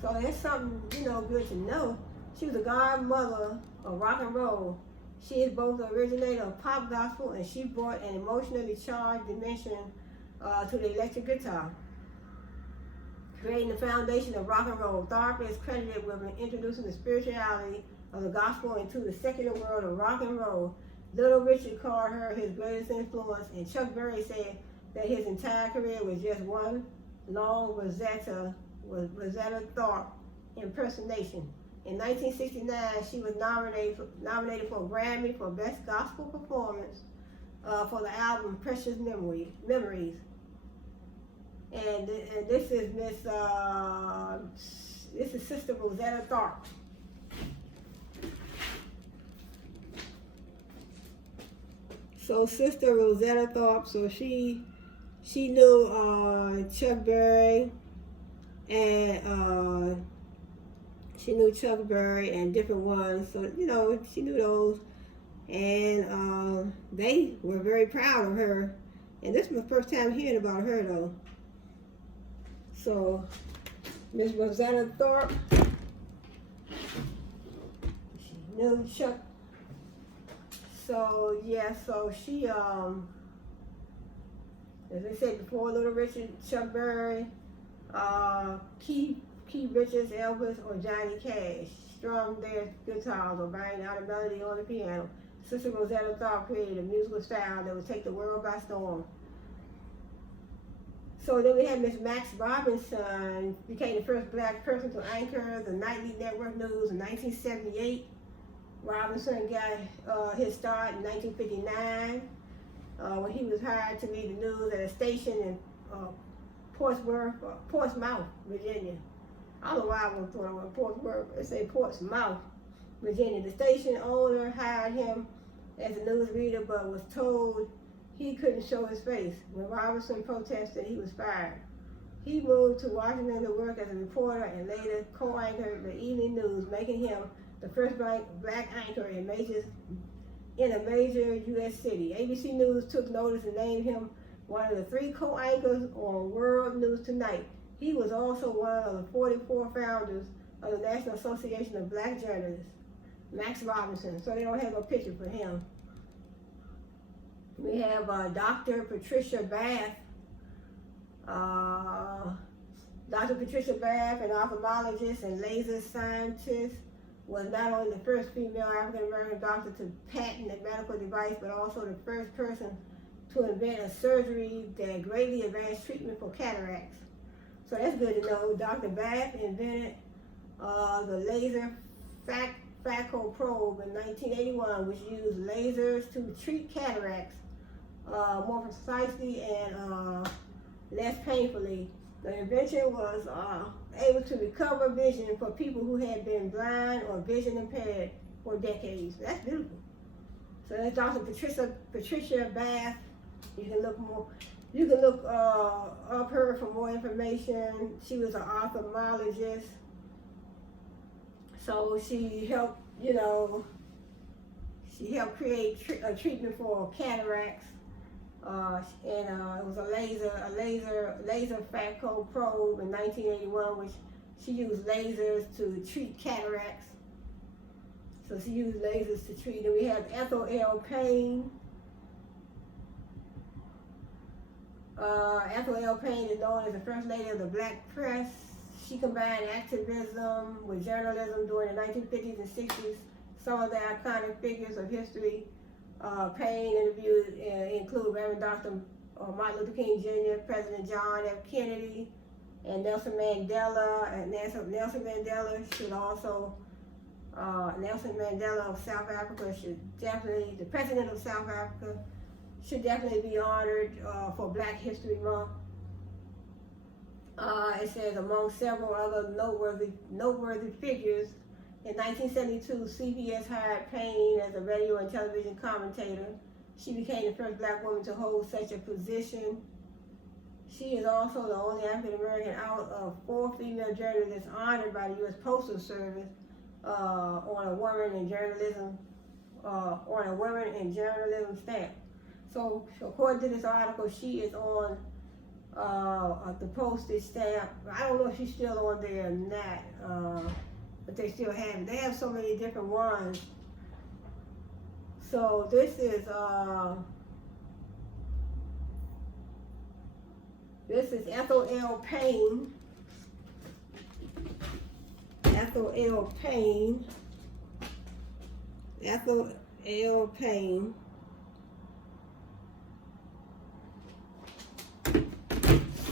So that's something, good to know. She was the godmother of rock and roll. She is both the originator of pop gospel, and she brought an emotionally charged dimension to the electric guitar, creating the foundation of rock and roll. Tharpe is credited with introducing the spirituality of the gospel into the secular world of rock and roll. Little Richard called her his greatest influence, and Chuck Berry said that his entire career was just one long Rosetta Tharpe impersonation. In 1969, she was nominated for a Grammy for Best Gospel Performance for the album Precious Memories. And this is this is Sister Rosetta Tharpe. So Sister Rosetta Tharpe, so she knew Chuck Berry, and she knew Chuck Berry and different ones. So she knew those, and they were very proud of her. And this was the first time hearing about her though. So Miss Rosetta Tharpe, she knew Chuck. So yeah, so she as I said before, Little Richard, Chuck Berry, Keith Richards, Elvis, or Johnny Cash strummed their guitars or banged out a melody on the piano. Sister Rosetta Tharpe created a musical style that would take the world by storm. So then we had Miss Max Robinson, became the first black person to anchor the nightly network news in 1978. Robinson got his start in 1959 when he was hired to read the news at a station in Portsmouth, Virginia. I don't know why I thought it was Portsmouth. It said Portsmouth, Virginia. The station owner hired him as a news reader, but was told he couldn't show his face. When Robinson protested, he was fired. He moved to Washington to work as a reporter and later co-anchored the evening news, making him the first black anchor in a major U.S. city. ABC News took notice and named him one of the 3 co-anchors on World News Tonight. He was also one of the 44 founders of the National Association of Black Journalists, Max Robinson. So they don't have a picture for him. We have Dr. Patricia Bath. Dr. Patricia Bath, an ophthalmologist and laser scientist, was not only the first female African-American doctor to patent a medical device, but also the first person to invent a surgery that greatly advanced treatment for cataracts. So that's good to know. Dr. Bath invented the laser phaco probe in 1981, which used lasers to treat cataracts more precisely and less painfully. The invention was able to recover vision for people who had been blind or vision impaired for decades. That's beautiful. So that's Dr. Patricia Bath. You can look up her for more information. She was an ophthalmologist. So she helped, create a treatment for cataracts. It was a laser phaco probe in 1981, which she used lasers to treat cataracts. So she used lasers to treat. And we have Ethel L. Payne. Ethel L. Payne is known as the first lady of the black press. She combined activism with journalism during the 1950s and 60s. Some of the iconic figures of history Payne interviewed include Reverend Dr. Martin Luther King Jr., President John F. Kennedy, and Nelson Mandela. And Nelson Mandela should also, Nelson Mandela of South Africa the President of South Africa should definitely be honored for Black History Month. It says among several other noteworthy figures, in 1972, CBS hired Payne as a radio and television commentator. She became the first black woman to hold such a position. She is also the only African American out of 4 female journalists honored by the U.S. Postal Service on a woman in journalism, stamp. So according to this article, she is on the postage stamp. I don't know if she's still on there or not, but they still have it. They have so many different ones. So this is Ethel L. Payne. Ethel L. Payne. Ethel L. Payne.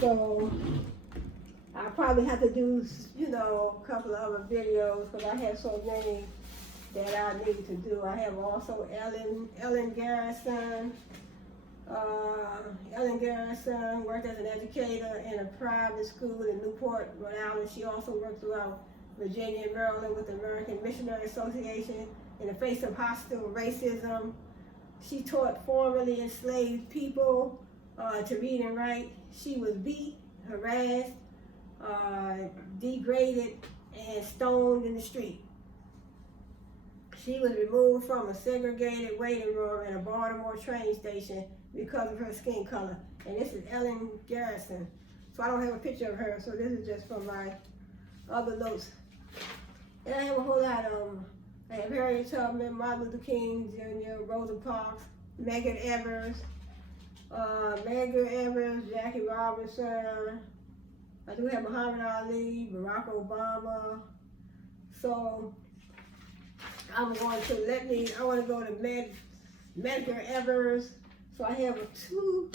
So I probably have to do, a couple of other videos because I have so many that I need to do. I have also Ellen Garrison. Ellen Garrison worked as an educator in a private school in Newport, Rhode Island. She also worked throughout Virginia and Maryland with the American Missionary Association in the face of hostile racism. She taught formerly enslaved people to read and write. She was beat, harassed, degraded, and stoned in the street. She was removed from a segregated waiting room in a Baltimore train station because of her skin color. And this is Ellen Garrison. So I don't have a picture of her, so this is just from my other notes. And I have a whole lot of them. I have Harriet Tubman, Martin Luther King Jr., Rosa Parks, Medgar Evers, Jackie Robinson. I do have Muhammad Ali, Barack Obama. So I want to go to Medgar Evers. So I have two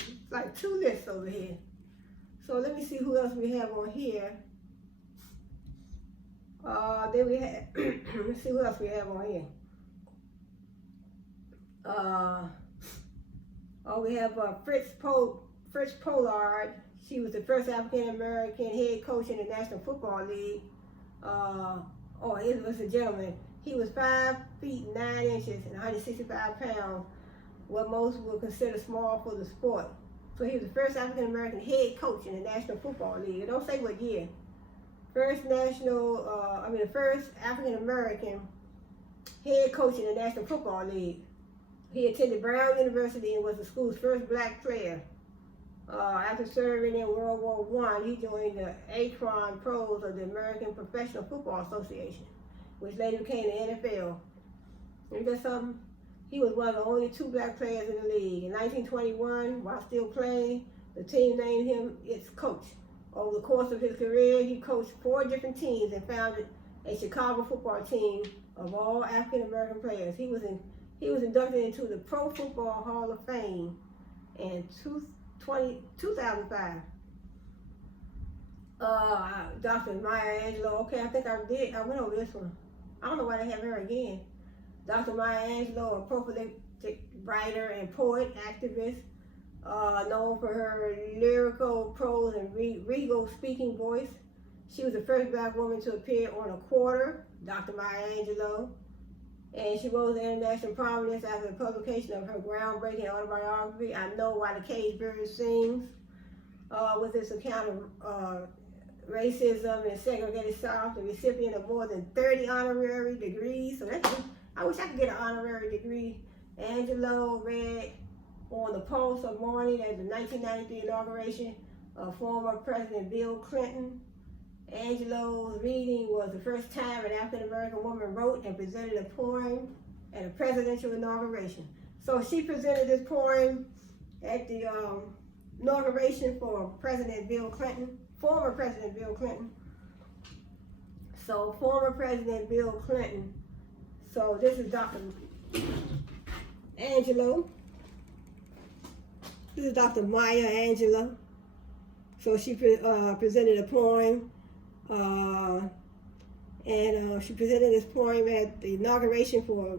lists over here. So let me see who else we have on here. Then we have, let's see what else we have on here. We have Fritz Pollard. She was the first African American head coach in the National Football League. It was a gentleman. He was 5 feet 9 inches and 165 pounds, what most would consider small for the sport. So he was the first African American head coach in the National Football League. It don't say what year. The first African American head coach in the National Football League. He attended Brown University and was the school's first black player. After serving in World War I, he joined the Akron Pros of the American Professional Football Association, which later became the NFL. And that's something. He was one of the only 2 black players in the league. In 1921, while still playing, the team named him its coach. Over the course of his career, he coached 4 different teams and founded a Chicago football team of all African American players. He was inducted into the Pro Football Hall of Fame in 2005. Dr. Maya Angelou. Okay, I think I went over this one. I don't know why they have her again. Dr. Maya Angelou, a prolific writer and poet, activist, known for her lyrical prose and regal speaking voice. She was the first black woman to appear on a quarter, Dr. Maya Angelou, and she rose to international prominence after the publication of her groundbreaking autobiography, I Know Why the Caged Bird Sings, with its account of racism and segregated South, the recipient of more than 30 honorary degrees. So I wish I could get an honorary degree. Angelou read on the pulse of morning at the 1993 inauguration of former President Bill Clinton. Angelou's reading was the first time an African American woman wrote and presented a poem at a presidential inauguration. So she presented this poem at the inauguration for President Bill Clinton, former President Bill Clinton. So former President Bill Clinton. So this is Dr. Angelou. This is Dr. Maya Angelou. So she presented a poem, and she presented this poem at the inauguration for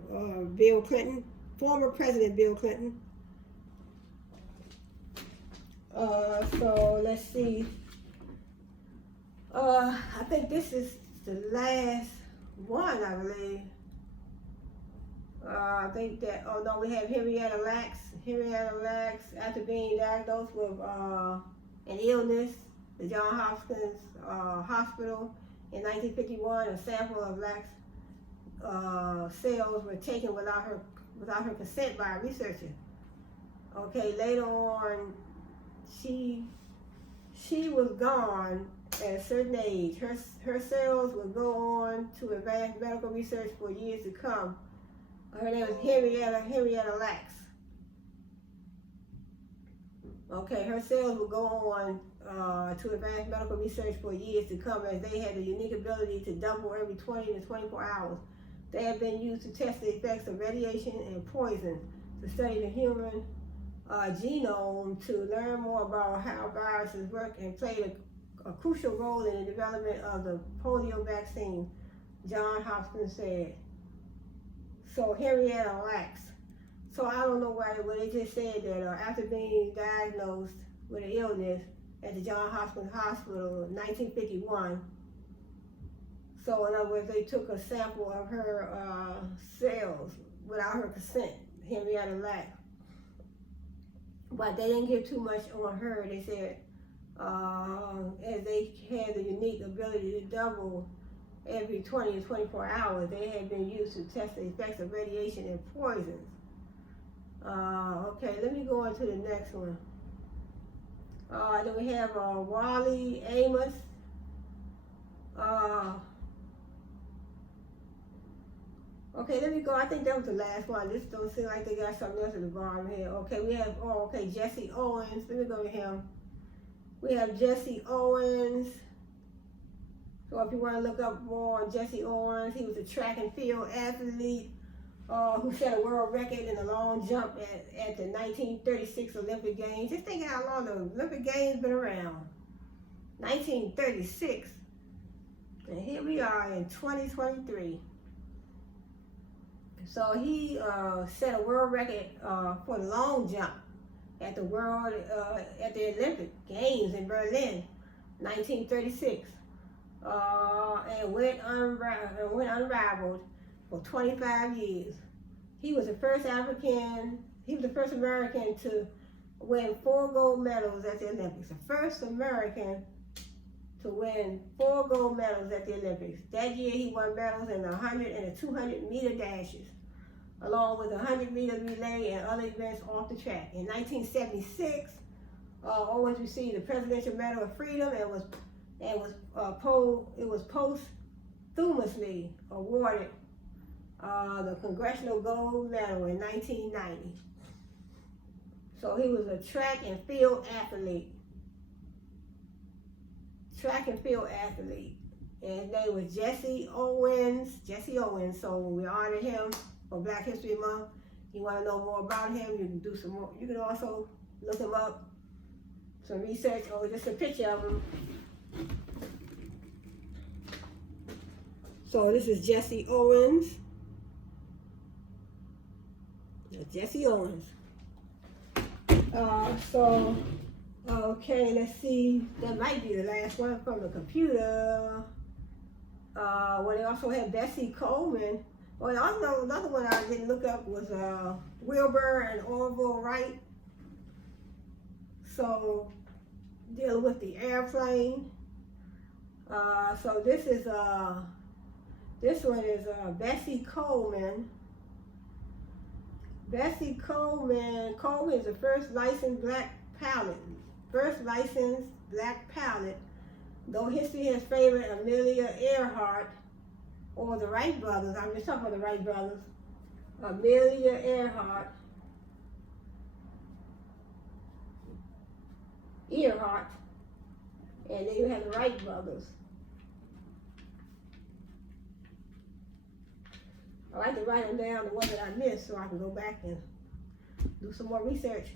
Bill Clinton, former President Bill Clinton. So let's see. I think this is the last one, I believe. I think that, we have Henrietta Lacks. Henrietta Lacks, after being diagnosed with an illness, the Johns Hopkins Hospital in 1951, a sample of Lacks' cells were taken without her consent by a researcher. Okay, later on, she was gone at a certain age. Her cells would go on to advanced medical research for years to come. Her name was Henrietta Lacks. Okay, her cells would go on to advanced medical research for years to come, as they had the unique ability to double every 20 to 24 hours. They have been used to test the effects of radiation and poison, to study the human genome, to learn more about how viruses work, and played a crucial role in the development of the polio vaccine, Johns Hopkins said. So Henrietta Lacks. So I don't know why they just said that after being diagnosed with an illness at the Johns Hopkins Hospital in 1951. So in other words, they took a sample of her cells without her consent, Henrietta Lacks. But they didn't give too much on her. They said as they had the unique ability to double every 20 to 24 hours, they had been used to test the effects of radiation and poisons. Okay, let me go on to the next one. Then we have Wally Amos. Okay, let me go. I think that was the last one. This don't seem like they got something else at the bottom here. Okay, we have, Jesse Owens. Let me go to him. We have Jesse Owens. So if you want to look up more on Jesse Owens, he was a track and field athlete who set a world record in the long jump at the 1936 Olympic Games. Just think how long the Olympic Games been around. 1936. And here we are in 2023. So he set a world record for the long jump at the Olympic Games in Berlin, 1936. And went unrivaled for 25 years. He was the first American to win 4 gold medals at the Olympics. The first American to win 4 gold medals at the Olympics. That year he won medals in the 100 and the 200 meter dashes, along with a 100-meter relay and other events off the track. In 1976, Owens received the Presidential Medal of Freedom and was posthumously awarded the Congressional Gold Medal in 1990. So he was a track and field athlete. And his name was Jesse Owens. So we honored him for Black History Month. You want to know more about him, you can do some more. You can also look him up, some research, or just a picture of him. So this is Jesse Owens. Jesse Owens. Okay, let's see. That might be the last one from the computer. Well, they also had Bessie Coleman. Well, another one I didn't look up was Wilbur and Orville Wright. So, dealing with the airplane. So this one is Bessie Coleman. Bessie Coleman. Coleman is the first licensed black pilot. Though history has favored Amelia Earhart or the Wright brothers. I'm just talking about the Wright brothers. Amelia Earhart. And then you have the Wright brothers. I like to write them down, the ones that I missed, so I can go back and do some more research.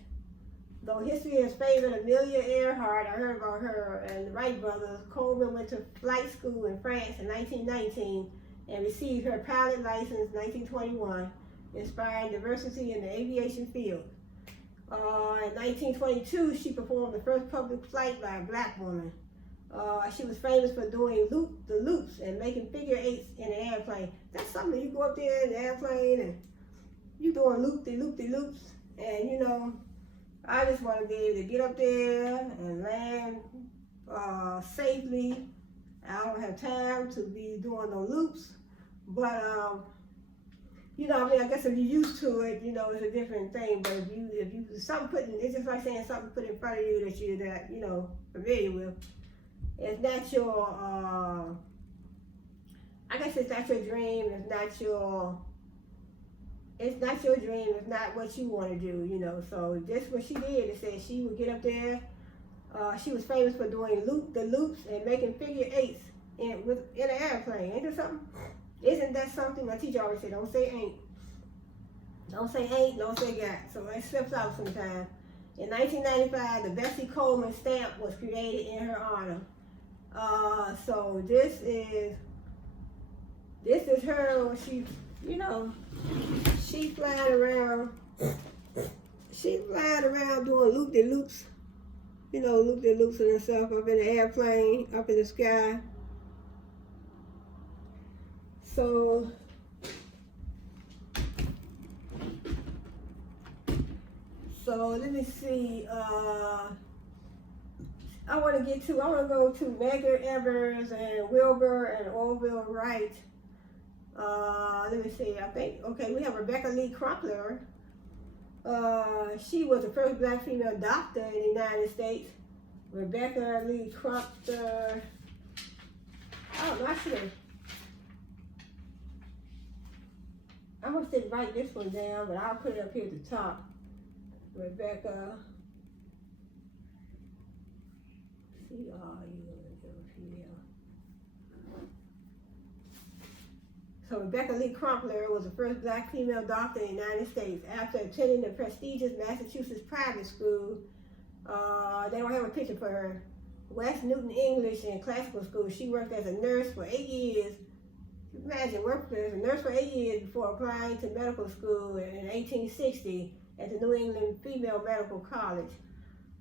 Though history has favored Amelia Earhart, I heard about her, and the Wright brothers. Colvin went to flight school in France in 1919 and received her pilot license in 1921, inspiring diversity in the aviation field. In 1922, she performed the first public flight by a black woman. She was famous for doing the loops and making figure eights in the airplane. That's something, you go up there in the airplane and you doing loop-de-loops. And you know, I just want to be able to get up there and land safely. I don't have time to be doing no loops, But you know, I mean, I guess if you're used to it, you know, it's a different thing. But if you something putting, it's just like saying something put in front of you that you know familiar with. It's not your. I guess it's not your dream. It's not your. It's not your dream. It's not what you want to do. You know. So this what she did. It said she would get up there. She was famous for doing the loops and making figure eights in an airplane. Ain't that something? Isn't that something? My teacher always said, don't say ain't. Don't say ain't, don't say got. So it slips out sometimes. In 1995, the Bessie Coleman stamp was created in her honor. So this is her when she, you know, she flying around doing loop-de-loops, you know, loop-de-loops and herself up in the airplane, up in the sky. So let me see. I want to go to Medgar Evers and Wilbur and Orville Wright. Let me see. I think, okay, we have Rebecca Lee Crumpler. She was the first black female doctor in the United States. Rebecca Lee Crumpler. Oh, not sure. I must didn't write this one down, but I'll put it up here at the top. Rebecca. So Rebecca Lee Crumpler was the first black female doctor in the United States. After attending the prestigious Massachusetts private school, they don't have a picture for her, West Newton English and Classical School. She worked as a nurse for 8 years. Imagine, worked as a nurse for 8 years before applying to medical school in 1860 at the New England Female Medical College.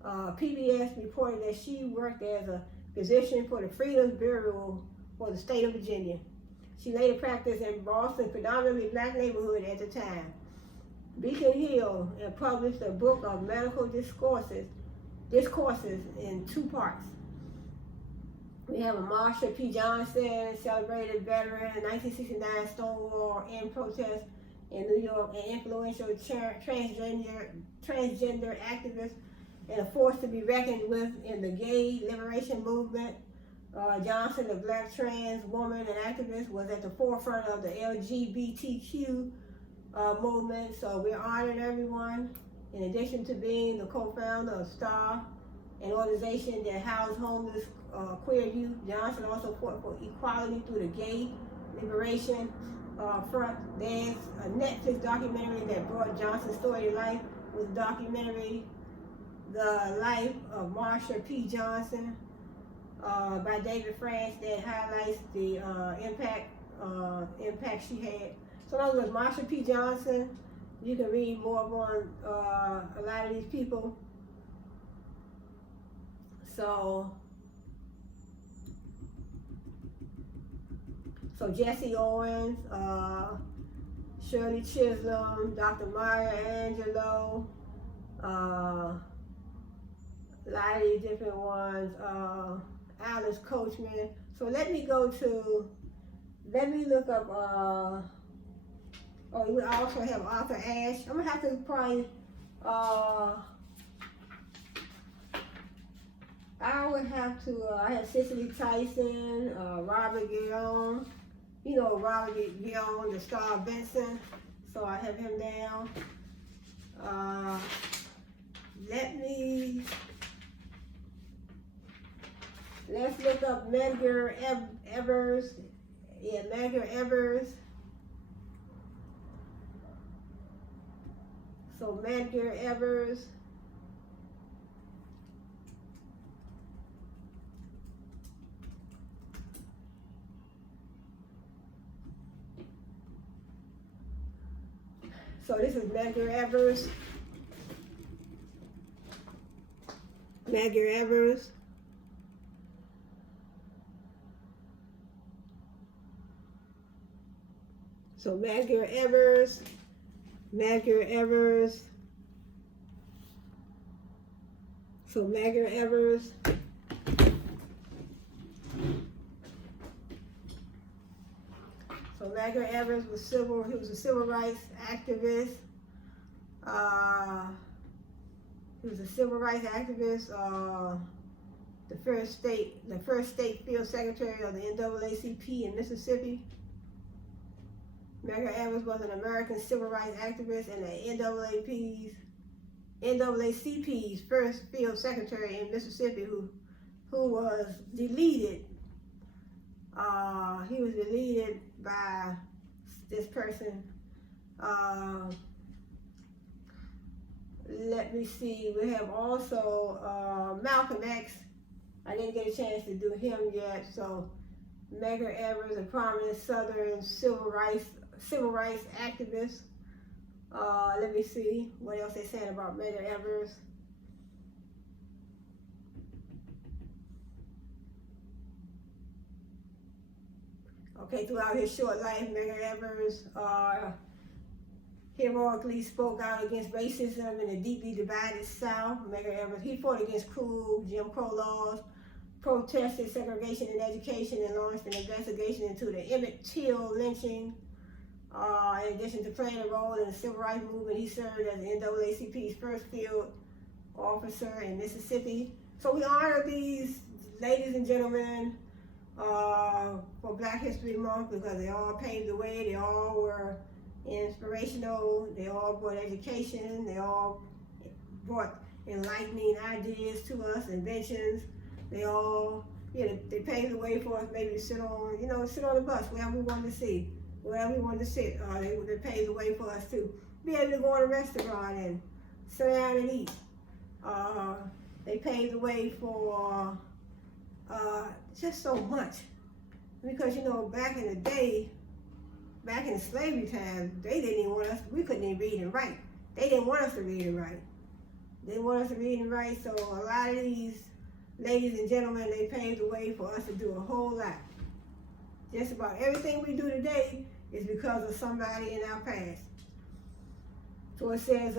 PBS reported that she worked as a physician for the Freedmen's Bureau for the state of Virginia. She later practiced in Boston's predominantly black neighborhood at the time. Beacon Hill and published a book of medical discourses in 2 parts. We have a Marsha P. Johnson, celebrated veteran, 1969 Stonewall in protest in New York, an influential transgender activist and a force to be reckoned with in the gay liberation movement. Johnson, a black trans woman and activist, was at the forefront of the LGBTQ movement. So we're honoring everyone. In addition to being the co-founder of STAR, an organization that houses homeless queer youth, Johnson also fought for equality through the gay liberation front. There's a Netflix documentary that brought Johnson's story to life. It was a documentary, The Life of Marsha P. Johnson, by David France, that highlights the impact she had. So in other words, Marsha P. Johnson, you can read more on a lot of these people. So Jesse Owens, Shirley Chisholm, Dr. Maya Angelou, a lot of these different ones, Alice Coachman. So let me look up, we also have Arthur Ashe. I'm gonna have to probably, I would have to, I have Cicely Tyson, Robert Guillaume. You know Robert Guillaume, the star of Benson. So I have him down. Let's look up Medgar Evers. Yeah, Medgar Evers. So Medgar Evers. So this is Medgar Evers. Medgar Evers. So Medgar Evers. Medgar Evers. So Medgar Evers. So Medgar Evers was he was a civil rights activist. He was a civil rights activist. The first state field secretary of the NAACP in Mississippi. Medgar Evers was an American civil rights activist and the NAACP's first field secretary in Mississippi, who was deleted. He was deleted by this person. Let me see. We have also Malcolm X. I didn't get a chance to do him yet. So Medgar Evers, a prominent Southern civil rights activist. Let me see what else they're saying about Medgar Evers. Okay, throughout his short life, Medgar Evers heroically spoke out against racism in a deeply divided South. Medgar Evers, he fought against cruel Jim Crow laws, protested segregation in education, and launched an investigation into the Emmett Till lynching. In addition to playing a role in the civil rights movement, he served as the NAACP's first field officer in Mississippi. So we honor these ladies and gentlemen for Black History Month because they all paved the way. They all were inspirational. They all brought education. They all brought enlightening ideas to us, inventions. They all, they paved the way for us maybe to sit on the bus, wherever we wanted to see. Wherever we wanted to sit, they paved the way for us to be able to go in a restaurant and sit down and eat. They paved the way for just so much. Because, back in the day, back in slavery times, they didn't even want us, we couldn't even read and write. They didn't want us to read and write. They want us to read and write, so a lot of these ladies and gentlemen, they paved the way for us to do a whole lot. Just about everything we do today is because of somebody in our past. So it says,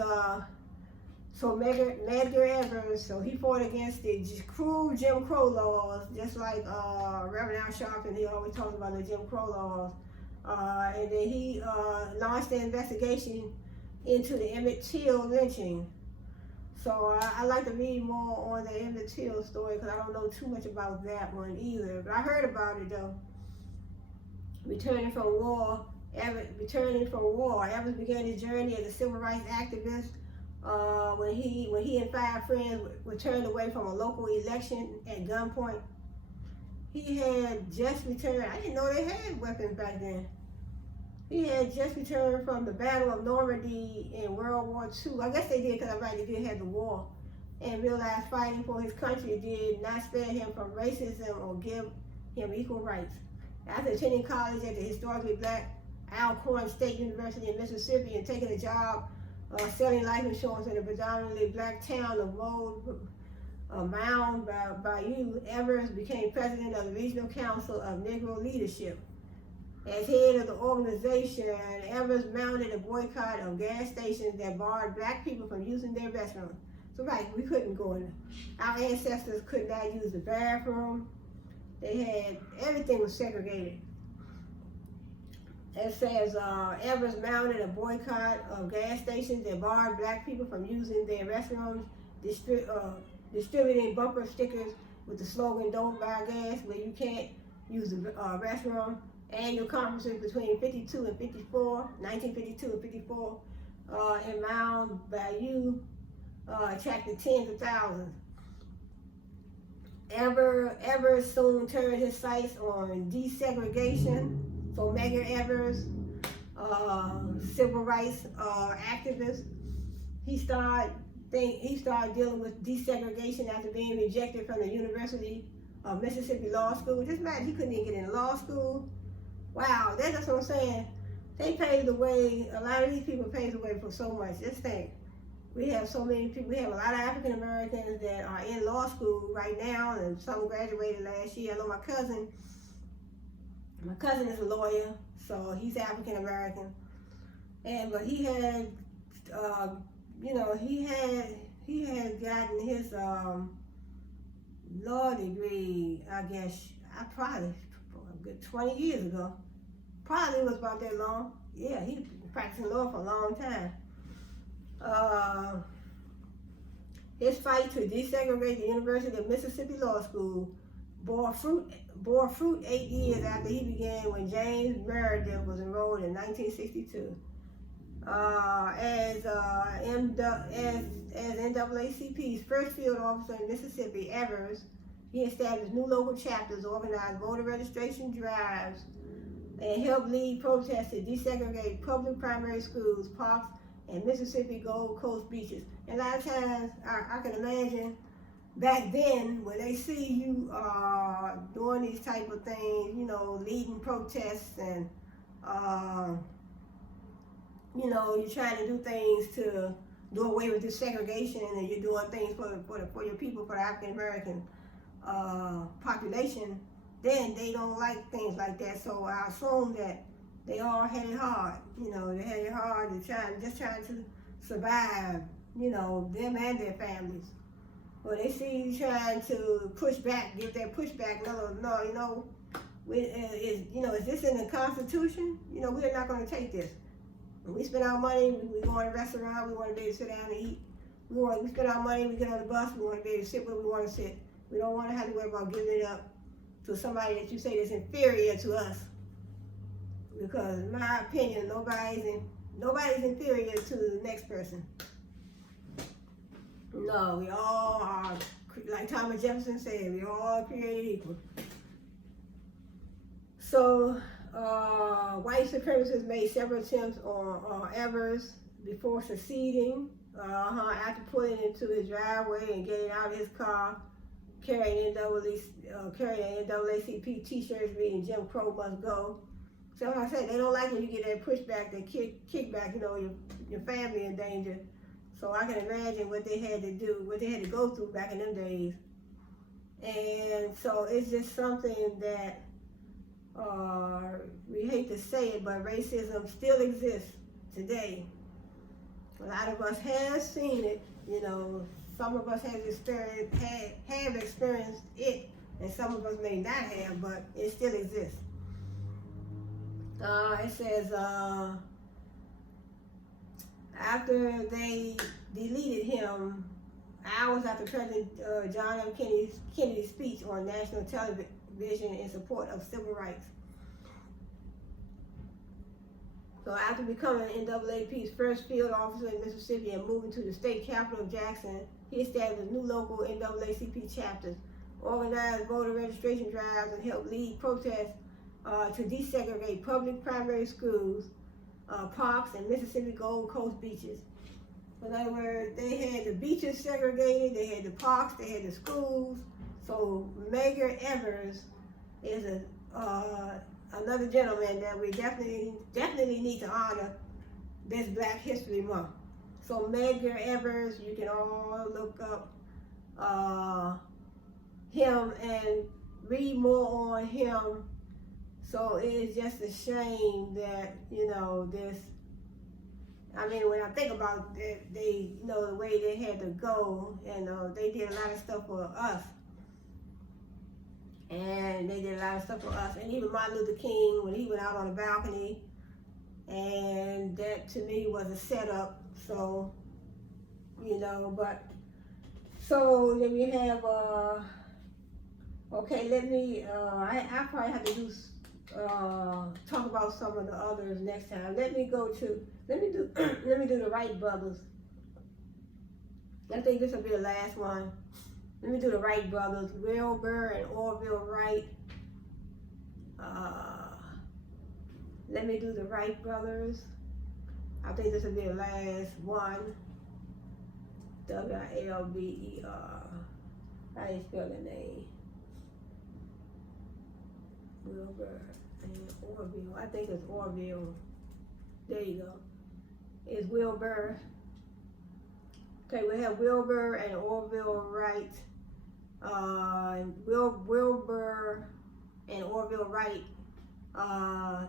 Medgar Evers, so he fought against the cruel Jim Crow laws, just like Reverend Al Sharpton, he always talks about the Jim Crow laws. And then he launched an investigation into the Emmett Till lynching. So I like to read more on the Emmett Till story because I don't know too much about that one either. But I heard about it though. Returning from war, Evers began his journey as a civil rights activist when he and 5 friends were turned away from a local election at gunpoint. He had just returned. I didn't know they had weapons back then. He had just returned from the Battle of Normandy in World War II. I guess they did because they did have the war, and realized fighting for his country did not spare him from racism or give him equal rights. After attending college at the historically Black Alcorn State University in Mississippi and taking a job selling life insurance in a predominantly Black town of Mound Bayou, Evers became president of the Regional Council of Negro Leadership. As head of the organization, Evers mounted a boycott of gas stations that barred Black people from using their restrooms. So we couldn't go in. Our ancestors could not use the bathroom. Everything was segregated. It says Evers mounted a boycott of gas stations that barred Black people from using their restrooms, distributing bumper stickers with the slogan "Don't buy gas where you can't use the restroom." Annual conferences between 1952 and 54 in Mound Bayou attracted tens of thousands. Evers soon turned his sights on desegregation. So Medgar Evers, civil rights activist, he started dealing with desegregation after being rejected from the University of Mississippi Law School. Just imagine, he couldn't even get into law school. Wow, that's what I'm saying. They paved the way. A lot of these people paved the way for so much. Just think. We have so many people. We have a lot of African Americans that are in law school right now, and some graduated last year. I know my cousin is a lawyer, so he's African American, but he had, he had gotten his law degree. I guess probably a good 20 years ago. probably was about that long. Yeah, he practicing law for a long time. His fight to desegregate the University of Mississippi Law School bore fruit 8 years after he began when James Meredith was enrolled in 1962. As NAACP's first field officer in Mississippi, Evers, he established new local chapters, organized voter registration drives, and helped lead protests to desegregate public primary schools, parks, and Mississippi Gold Coast beaches. And a lot of times, I can imagine back then when they see you doing these type of things, you know, leading protests and you know, you're trying to do things to do away with this segregation, and you're doing things for your people, for the African American population, then they don't like things like that. So I assume that they all had it hard. You know, they had it hard to trying to survive, you know, them and their families. Well, they see you trying to push back, give that pushback. No, you know, is this in the Constitution? You know, we're not going to take this. When we spend our money, we go in a restaurant, we want to be able to sit down and eat. We spend our money, we get on the bus, we want to be able to sit where we want to sit. We don't want to have to worry about giving it up to somebody that you say is inferior to us. Because in my opinion, nobody's inferior to the next person. No, we all are, like Thomas Jefferson said, we all created equal. So, white supremacists made several attempts on Evers before succeeding. After pulling into his driveway and getting out of his car, carrying NAACP t-shirts reading "Jim Crow must go." So like I said, they don't like when you get that pushback, that kickback. You know, your family in danger. So I can imagine what they had to do, what they had to go through back in them days. And so it's just something that. We hate to say it, but racism still exists today. A lot of us have seen it, you know. Some of us have experienced it, and some of us may not have, but it still exists. It says, after they deleted him, hours after President John F. Kennedy's speech on national television in support of civil rights. So after becoming NAACP's first field officer in Mississippi and moving to the state capital of Jackson, he established new local NAACP chapters, organized voter registration drives, and helped lead protests to desegregate public primary schools, parks, and Mississippi Gold Coast beaches. In other words, they had the beaches segregated, they had the parks, they had the schools. So Medgar Evers is another gentleman that we definitely need to honor this Black History Month. So Medgar Evers, you can all look up him and read more on him. So it is just a shame that, you know, this, I mean, when I think about it, they, you know, the way they had to go, and they did a lot of stuff for us. And they did a lot of stuff for us. And even Martin Luther King, when he went out on the balcony, and that to me was a setup. So, you know, but, so then we have, okay, let me, I probably have to do, talk about some of the others next time. Let me do the Wright brothers. I think this will be the last one. Let me do the Wright brothers, Wilbur and Orville Wright. Let me do the Wright brothers. I think this will be the last one. W-I-L-B-E-R. How do you spell the name? Wilbur and Orville. I think it's Orville. There you go. It's Wilbur. Okay, we have Wilbur and Orville Wright. Wilbur and Orville Wright,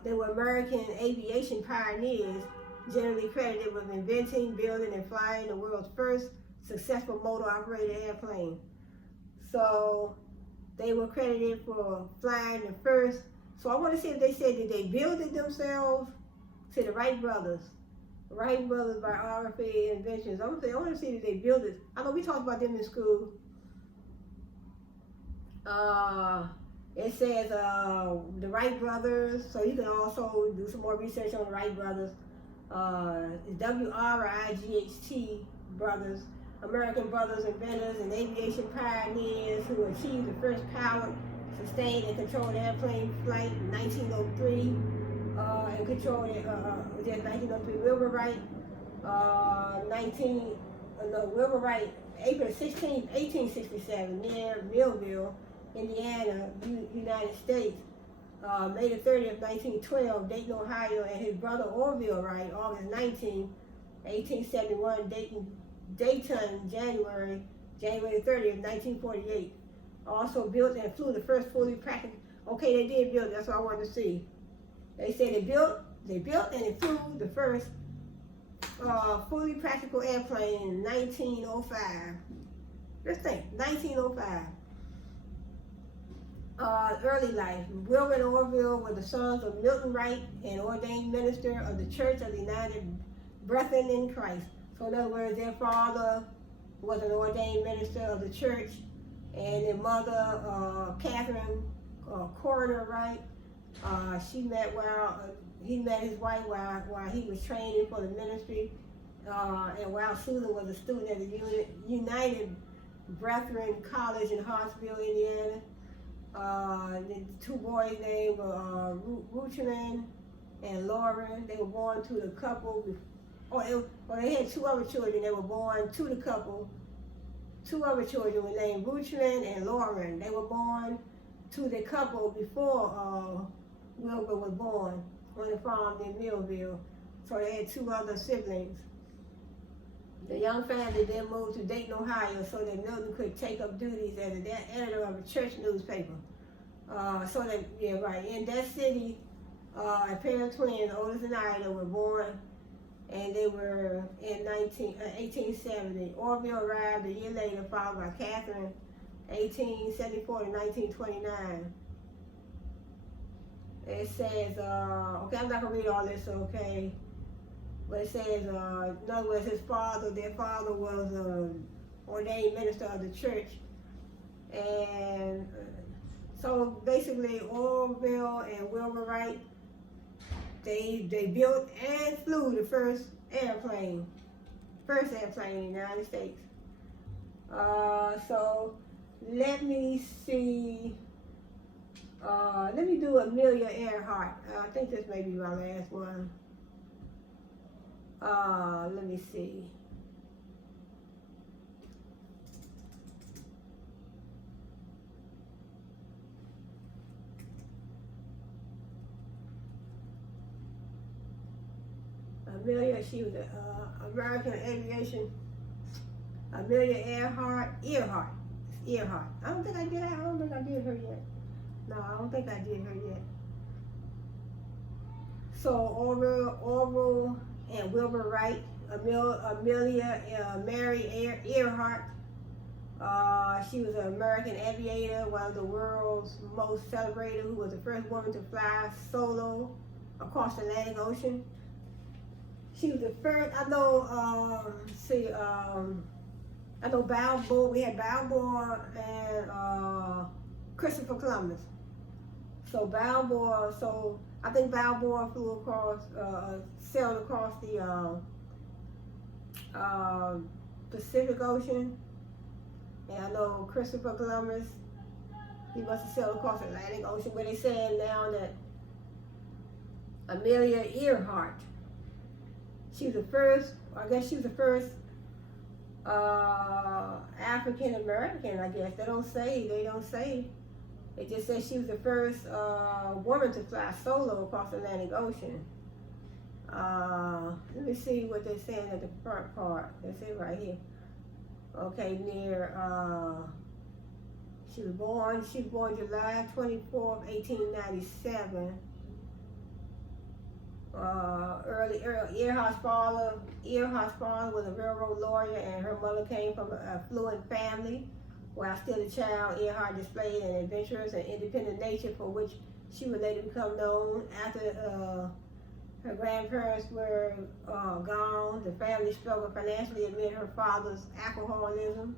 they were American aviation pioneers, generally credited with inventing, building, and flying the world's first successful motor-operated airplane. So they were credited for flying the first So I want to see if they said, did they build it themselves? See, the Wright brothers. Wright brothers biography and inventions. I want to see if they built it. I know we talked about them in school. It says the Wright brothers, so you can also do some more research on the Wright brothers. WRIGHT brothers, American brothers inventors and aviation pioneers who achieved the first powered, sustained, and controlled airplane flight in 1903. And controlled it, 1903. Wilbur Wright, Wilbur Wright, April 16, 1867, near Millville, Indiana, United States. May the 30th, 1912, Dayton, Ohio, and his brother Orville Wright, August 19, 1871, Dayton, January 30th, 1948. Also built and flew the first fully practical. Okay, they did build it. That's what I wanted to see. They said they built and they flew the first fully practical airplane in 1905. Just think, 1905. Early life. Wilbur and Orville were the sons of Milton Wright, an ordained minister of the Church of the United Brethren in Christ. So in other words, their father was an ordained minister of the church, and their mother, Catherine Coroner Wright, he met his wife while he was training for the ministry, and while Susan was a student at the United Brethren College in Hartsville, Indiana. The two boys' names were Coachman and Lauren. They were born to the couple. They had two other children. They were born to the couple. Two other children were named Coachman and Lauren. They were born to the couple before Wilbur was born on the farm in Millville. So they had two other siblings. The young family then moved to Dayton, Ohio, so that Milton could take up duties as an editor of a church newspaper. In that city, a pair of twins, oldest and Ida, were born, and they were in 1870. Orville arrived a year later, followed by Catherine, 1874 to 1929. It says, okay, I'm not going to read all this, okay? But it says, in other words, their father was an ordained minister of the church. And so basically, Orville and Wilbur Wright, they built and flew the first airplane in the United States. So let me see. Let me do Amelia Earhart. I think this may be my last one. Let me see. Amelia, she was an American aviation. Amelia Earhart. I don't think I did her yet. No, I don't think I did her yet. So Orville and Wilbur Wright, Amelia Mary Earhart. She was an American aviator, one of the world's most celebrated, who was the first woman to fly solo across the Atlantic Ocean. She was the first, I know Balboa, we had Balboa and Christopher Columbus. So I think Balboa sailed across the Pacific Ocean. And I know Christopher Columbus, he must have sailed across the Atlantic Ocean, but they saying now that Amelia Earhart, she was the first African American, I guess. They don't say. It just says she was the first woman to fly solo across the Atlantic Ocean. Let me see what they're saying at the front part. They say right here. Okay, she was born July 24th, 1897. Earhart's father was a railroad lawyer, and her mother came from a affluent family. While still a child, Earhart displayed an adventurous and independent nature for which She would later become known after her grandparents were gone. The family struggled financially amid her father's alcoholism.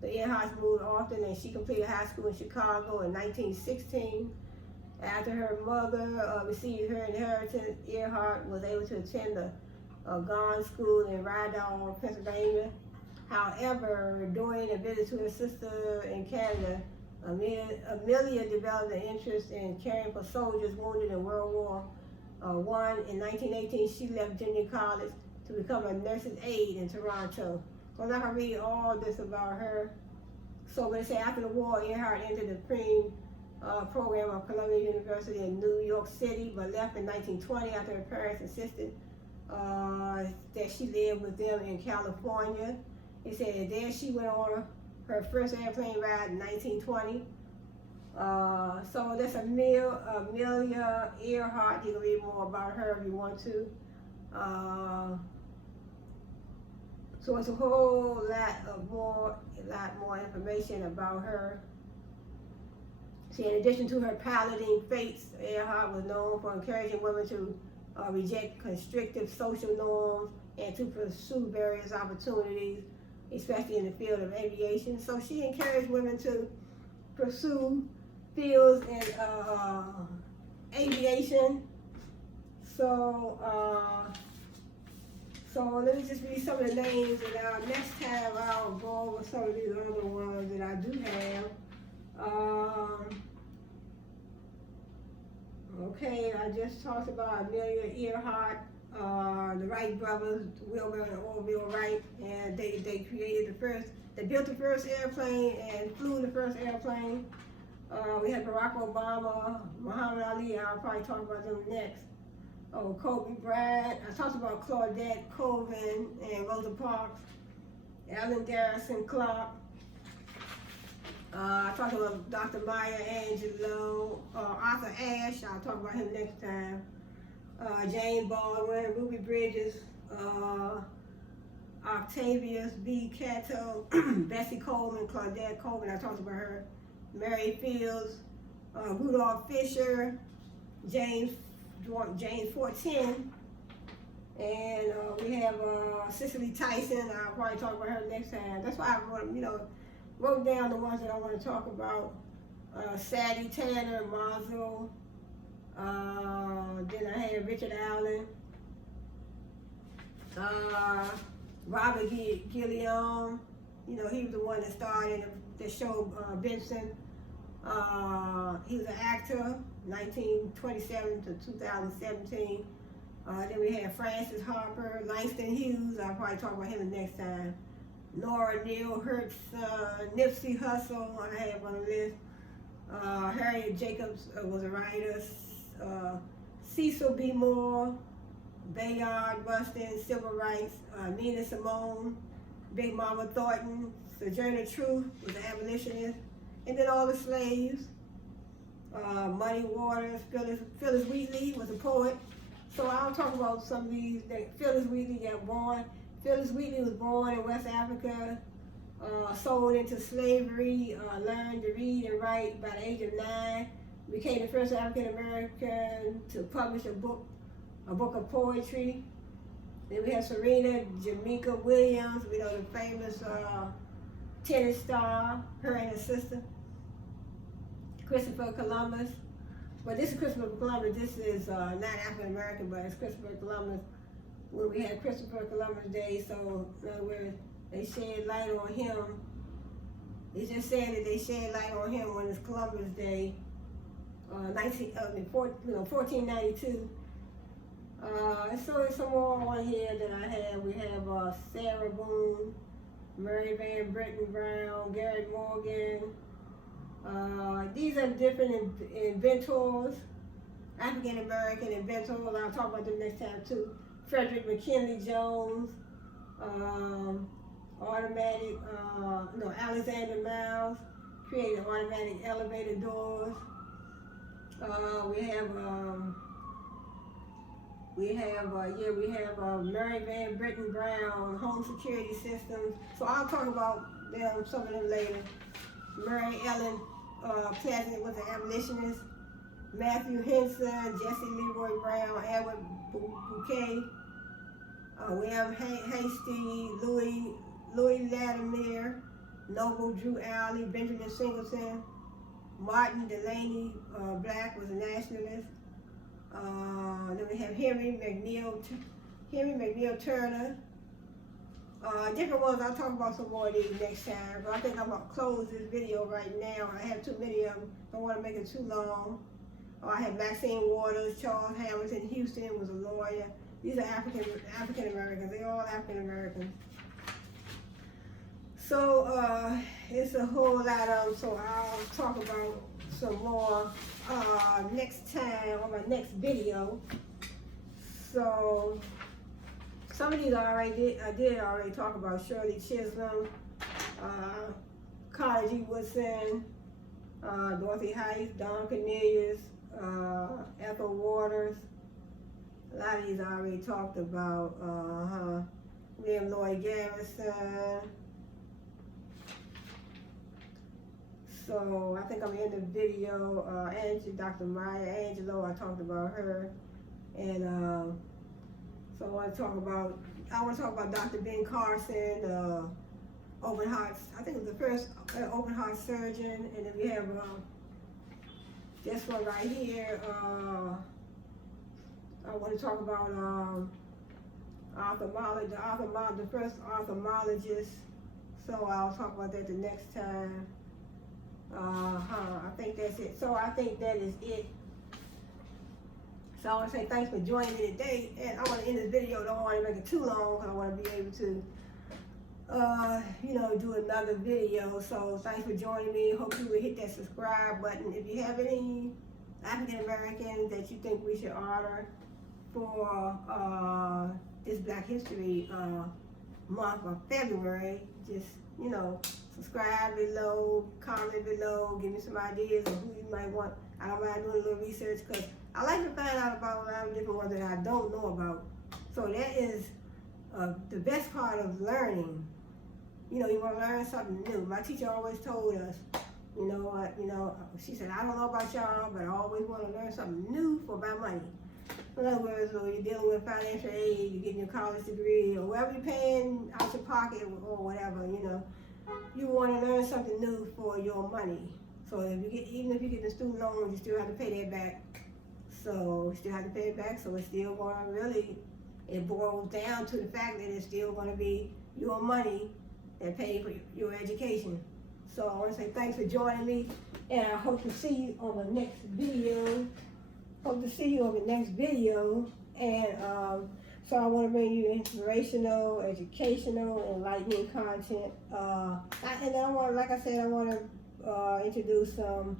The Earharts moved often, and she completed high school in Chicago in 1916. After her mother received her inheritance, Earhart was able to attend the Gone School in Rydal, Pennsylvania. However, during a visit to her sister in Canada, Amelia developed an interest in caring for soldiers wounded in World War I. In 1918, she left junior college to become a nurse's aide in Toronto. So I'm not going to read all this about her. So when they say after the war, Earhart entered the Preem program of Columbia University in New York City, but left in 1920 after her parents insisted that she live with them in California. He said there she went on her first airplane ride in 1920. So that's Amelia Earhart. You can read more about her if you want to. So it's a whole lot more information about her. See, in addition to her piloting fates, Earhart was known for encouraging women to reject constrictive social norms and to pursue various opportunities, especially in the field of aviation. So she encouraged women to pursue fields in aviation. So let me just read some of the names, and next time I'll go over some of these other ones that I do have. Okay, I just talked about Amelia Earhart, the Wright brothers, Wilbur and Orville Wright, and they built the first airplane and flew the first airplane. We had Barack Obama, Muhammad Ali. I'll probably talk about them next. Kobe Bryant. I talked about Claudette, Colvin, and Rosa Parks. Alan Garrison Clark. I talked about Dr. Maya Angelou, Arthur Ashe. I'll talk about him next time. Jane Baldwin, Ruby Bridges, Octavius B. Cato, Bessie Coleman, Claudette Coleman. I talked about her. Mary Fields, Rudolph Fisher, James 14, and we have Cicely Tyson. I'll probably talk about her next time. That's why I wrote down the ones that I want to talk about. Sadie Tanner, Mazel. Then I had Richard Allen. Robert Gilliam. He was the one that starred in the show Benson. He was an actor, 1927 to 2017. Then we had Francis Harper, Langston Hughes. I'll probably talk about him the next time. Nora Neale Hertz, Nipsey Hussle. I have on the list. Harriet Jacobs was a writer. Cecil B. Moore, Bayard Rustin, Civil Rights. Nina Simone, Big Mama Thornton, Sojourner Truth was an abolitionist. And then all the slaves. Muddy Waters, Phyllis Wheatley was a poet. So I'll talk about some of these. Phyllis Wheatley got born. Phyllis Wheatley was born in West Africa, sold into slavery, learned to read and write by the age of 9, became the first African American to publish a book of poetry. Then we have Serena Jamaica Williams, the famous tennis star, her and her sister. Christopher Columbus. Well, this is Christopher Columbus. This is not African American, but it's Christopher Columbus. When we had Christopher Columbus Day, so in other words, they shed light on him. It's just saying that they shed light on him when it's Columbus Day, 1492. So there's some more on here that I have. We have Sarah Boone, Mary Van Britton Brown, Garrett Morgan. These are different inventors, African American inventors. I'll talk about them next time too. Frederick McKinley Jones, Alexander Miles created automatic elevator doors. We have Mary Van Britton Brown, home security systems. So I'll talk about some of them later. Mary Ellen Pleasant was an abolitionist. Matthew Henson, Jesse Leroy Brown, Edward Bouquet, William Hasty, Louis Latimer, Noble Drew Alley, Benjamin Singleton, Martin Delaney Black was a nationalist. Then we have Henry McNeil Turner. Different ones. I'll talk about some more of these next time. But I think I'm gonna close this video right now. I have too many of them. Don't want to make it too long. I have Maxine Waters, Charles Hamilton, Houston was a lawyer. These are African Americans. They're all African Americans. So it's a whole lot of them. So I'll talk about some more next time on my next video. So some of these I did already talk about. Shirley Chisholm, Carter G. Woodson, Dorothy Heiss, Don Cornelius, Ethel Waters. A lot of these I already talked about. William Lloyd Garrison. So I think I'm in the video. Dr. Maya Angelou, I talked about her. And so I want to talk about Dr. Ben Carson, open heart. I think it was the first open heart surgeon. And then we have this one right here. I want to talk about the first ophthalmologist. So I'll talk about that the next time. I think that's it. So I think that is it. So I want to say thanks for joining me today. And I want to end this video. Don't want to make it too long because I want to be able to, do another video. So thanks for joining me. Hope you will hit that subscribe button. If you have any African Americans that you think we should honor for this Black History month of February, just, subscribe below, comment below, give me some ideas of who you might want. I don't mind doing a little research because I like to find out about a lot of different ones that I don't know about. So that is the best part of learning. You want to learn something new. My teacher always told us, she said, I don't know about y'all, but I always want to learn something new for my money. In other words, when you're dealing with financial aid, you're getting your college degree, or whatever you're paying out your pocket or whatever, you want to learn something new for your money. So even if you get the student loan, you still have to pay that back. So you still have to pay it back. So it's still going to really, it boils down to the fact that it's still going to be your money that pays for your education. So I want to say thanks for joining me, and I hope to see you on the next video. And so I want to bring you inspirational, educational, enlightening content. And I want, like I said, I want to introduce some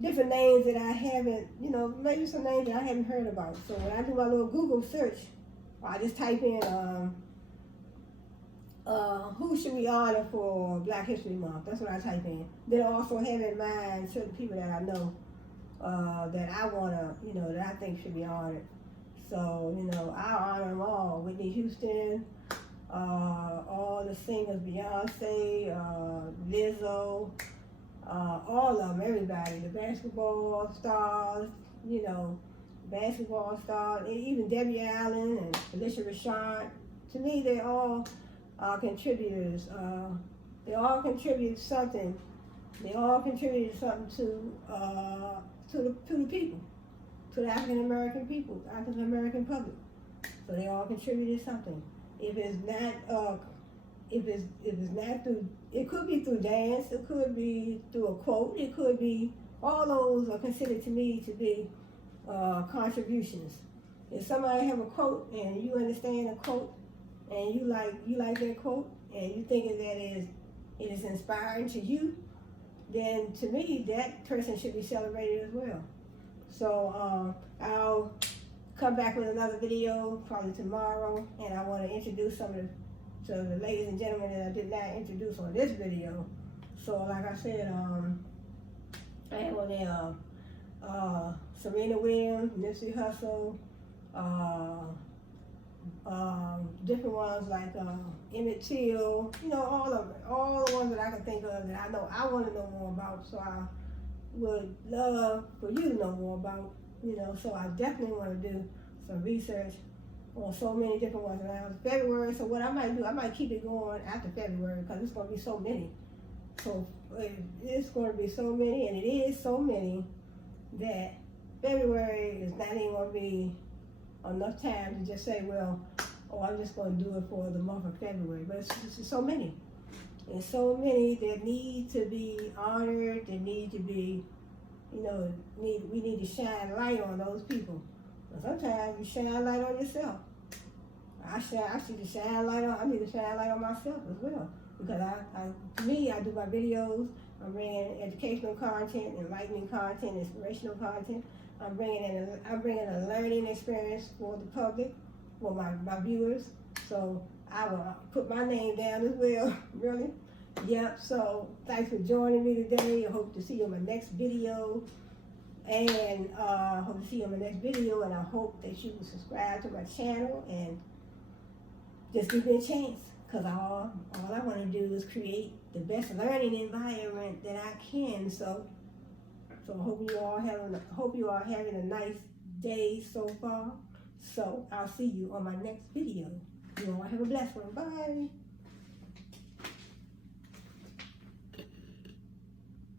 different names that I haven't, maybe some names that I haven't heard about. So when I do my little Google search, I just type in who should we honor for Black History Month. That's what I type in. Then I also have in mind certain people that I know that I want to, that I think should be honored. So, I honor them all. Whitney Houston, all the singers, Beyonce, Lizzo, all of them, everybody, the basketball stars, and even Debbie Allen and Alicia Rashad. To me, they all contributors. They all contribute something. They all contributed something to the people, to the African American people, the African American public. So they all contributed something. If it's not through, it could be through dance, it could be through a quote, it could be, all those are considered to me to be contributions. If somebody have a quote and you understand a quote and you like that quote and you thinking that it is inspiring to you, then to me that person should be celebrated as well. So I'll come back with another video probably tomorrow, and I want to introduce some of the ladies and gentlemen that I did not introduce on this video. So like I said, I have on there Serena Williams, Nipsey Hussle, different ones like Emmett Till, all the ones that I can think of that I know I want to know more about. So would love for you to know more about, so I definitely want to do some research on so many different ones around February. So what I might do, I might keep it going after February because it's going to be so many. So it's going to be so many, and it is so many that February is not even going to be enough time to just say, well, oh, I'm just going to do it for the month of February. But it's just so many. There's so many that need to be honored, that need to be, we need to shine light on those people. But sometimes you shine light on yourself. I need to shine light on myself as well. Because to me, I do my videos, I'm bringing educational content, enlightening content, inspirational content. I'm bringing a learning experience for the public, for my viewers. So I will put my name down as well, really. Yep, so thanks for joining me today. I hope to see you in my next video. And I hope that you will subscribe to my channel and just give me a chance. Because all I want to do is create the best learning environment that I can. So I hope you are having a nice day so far. So I'll see you on my next video. You all have a blessed one. Bye.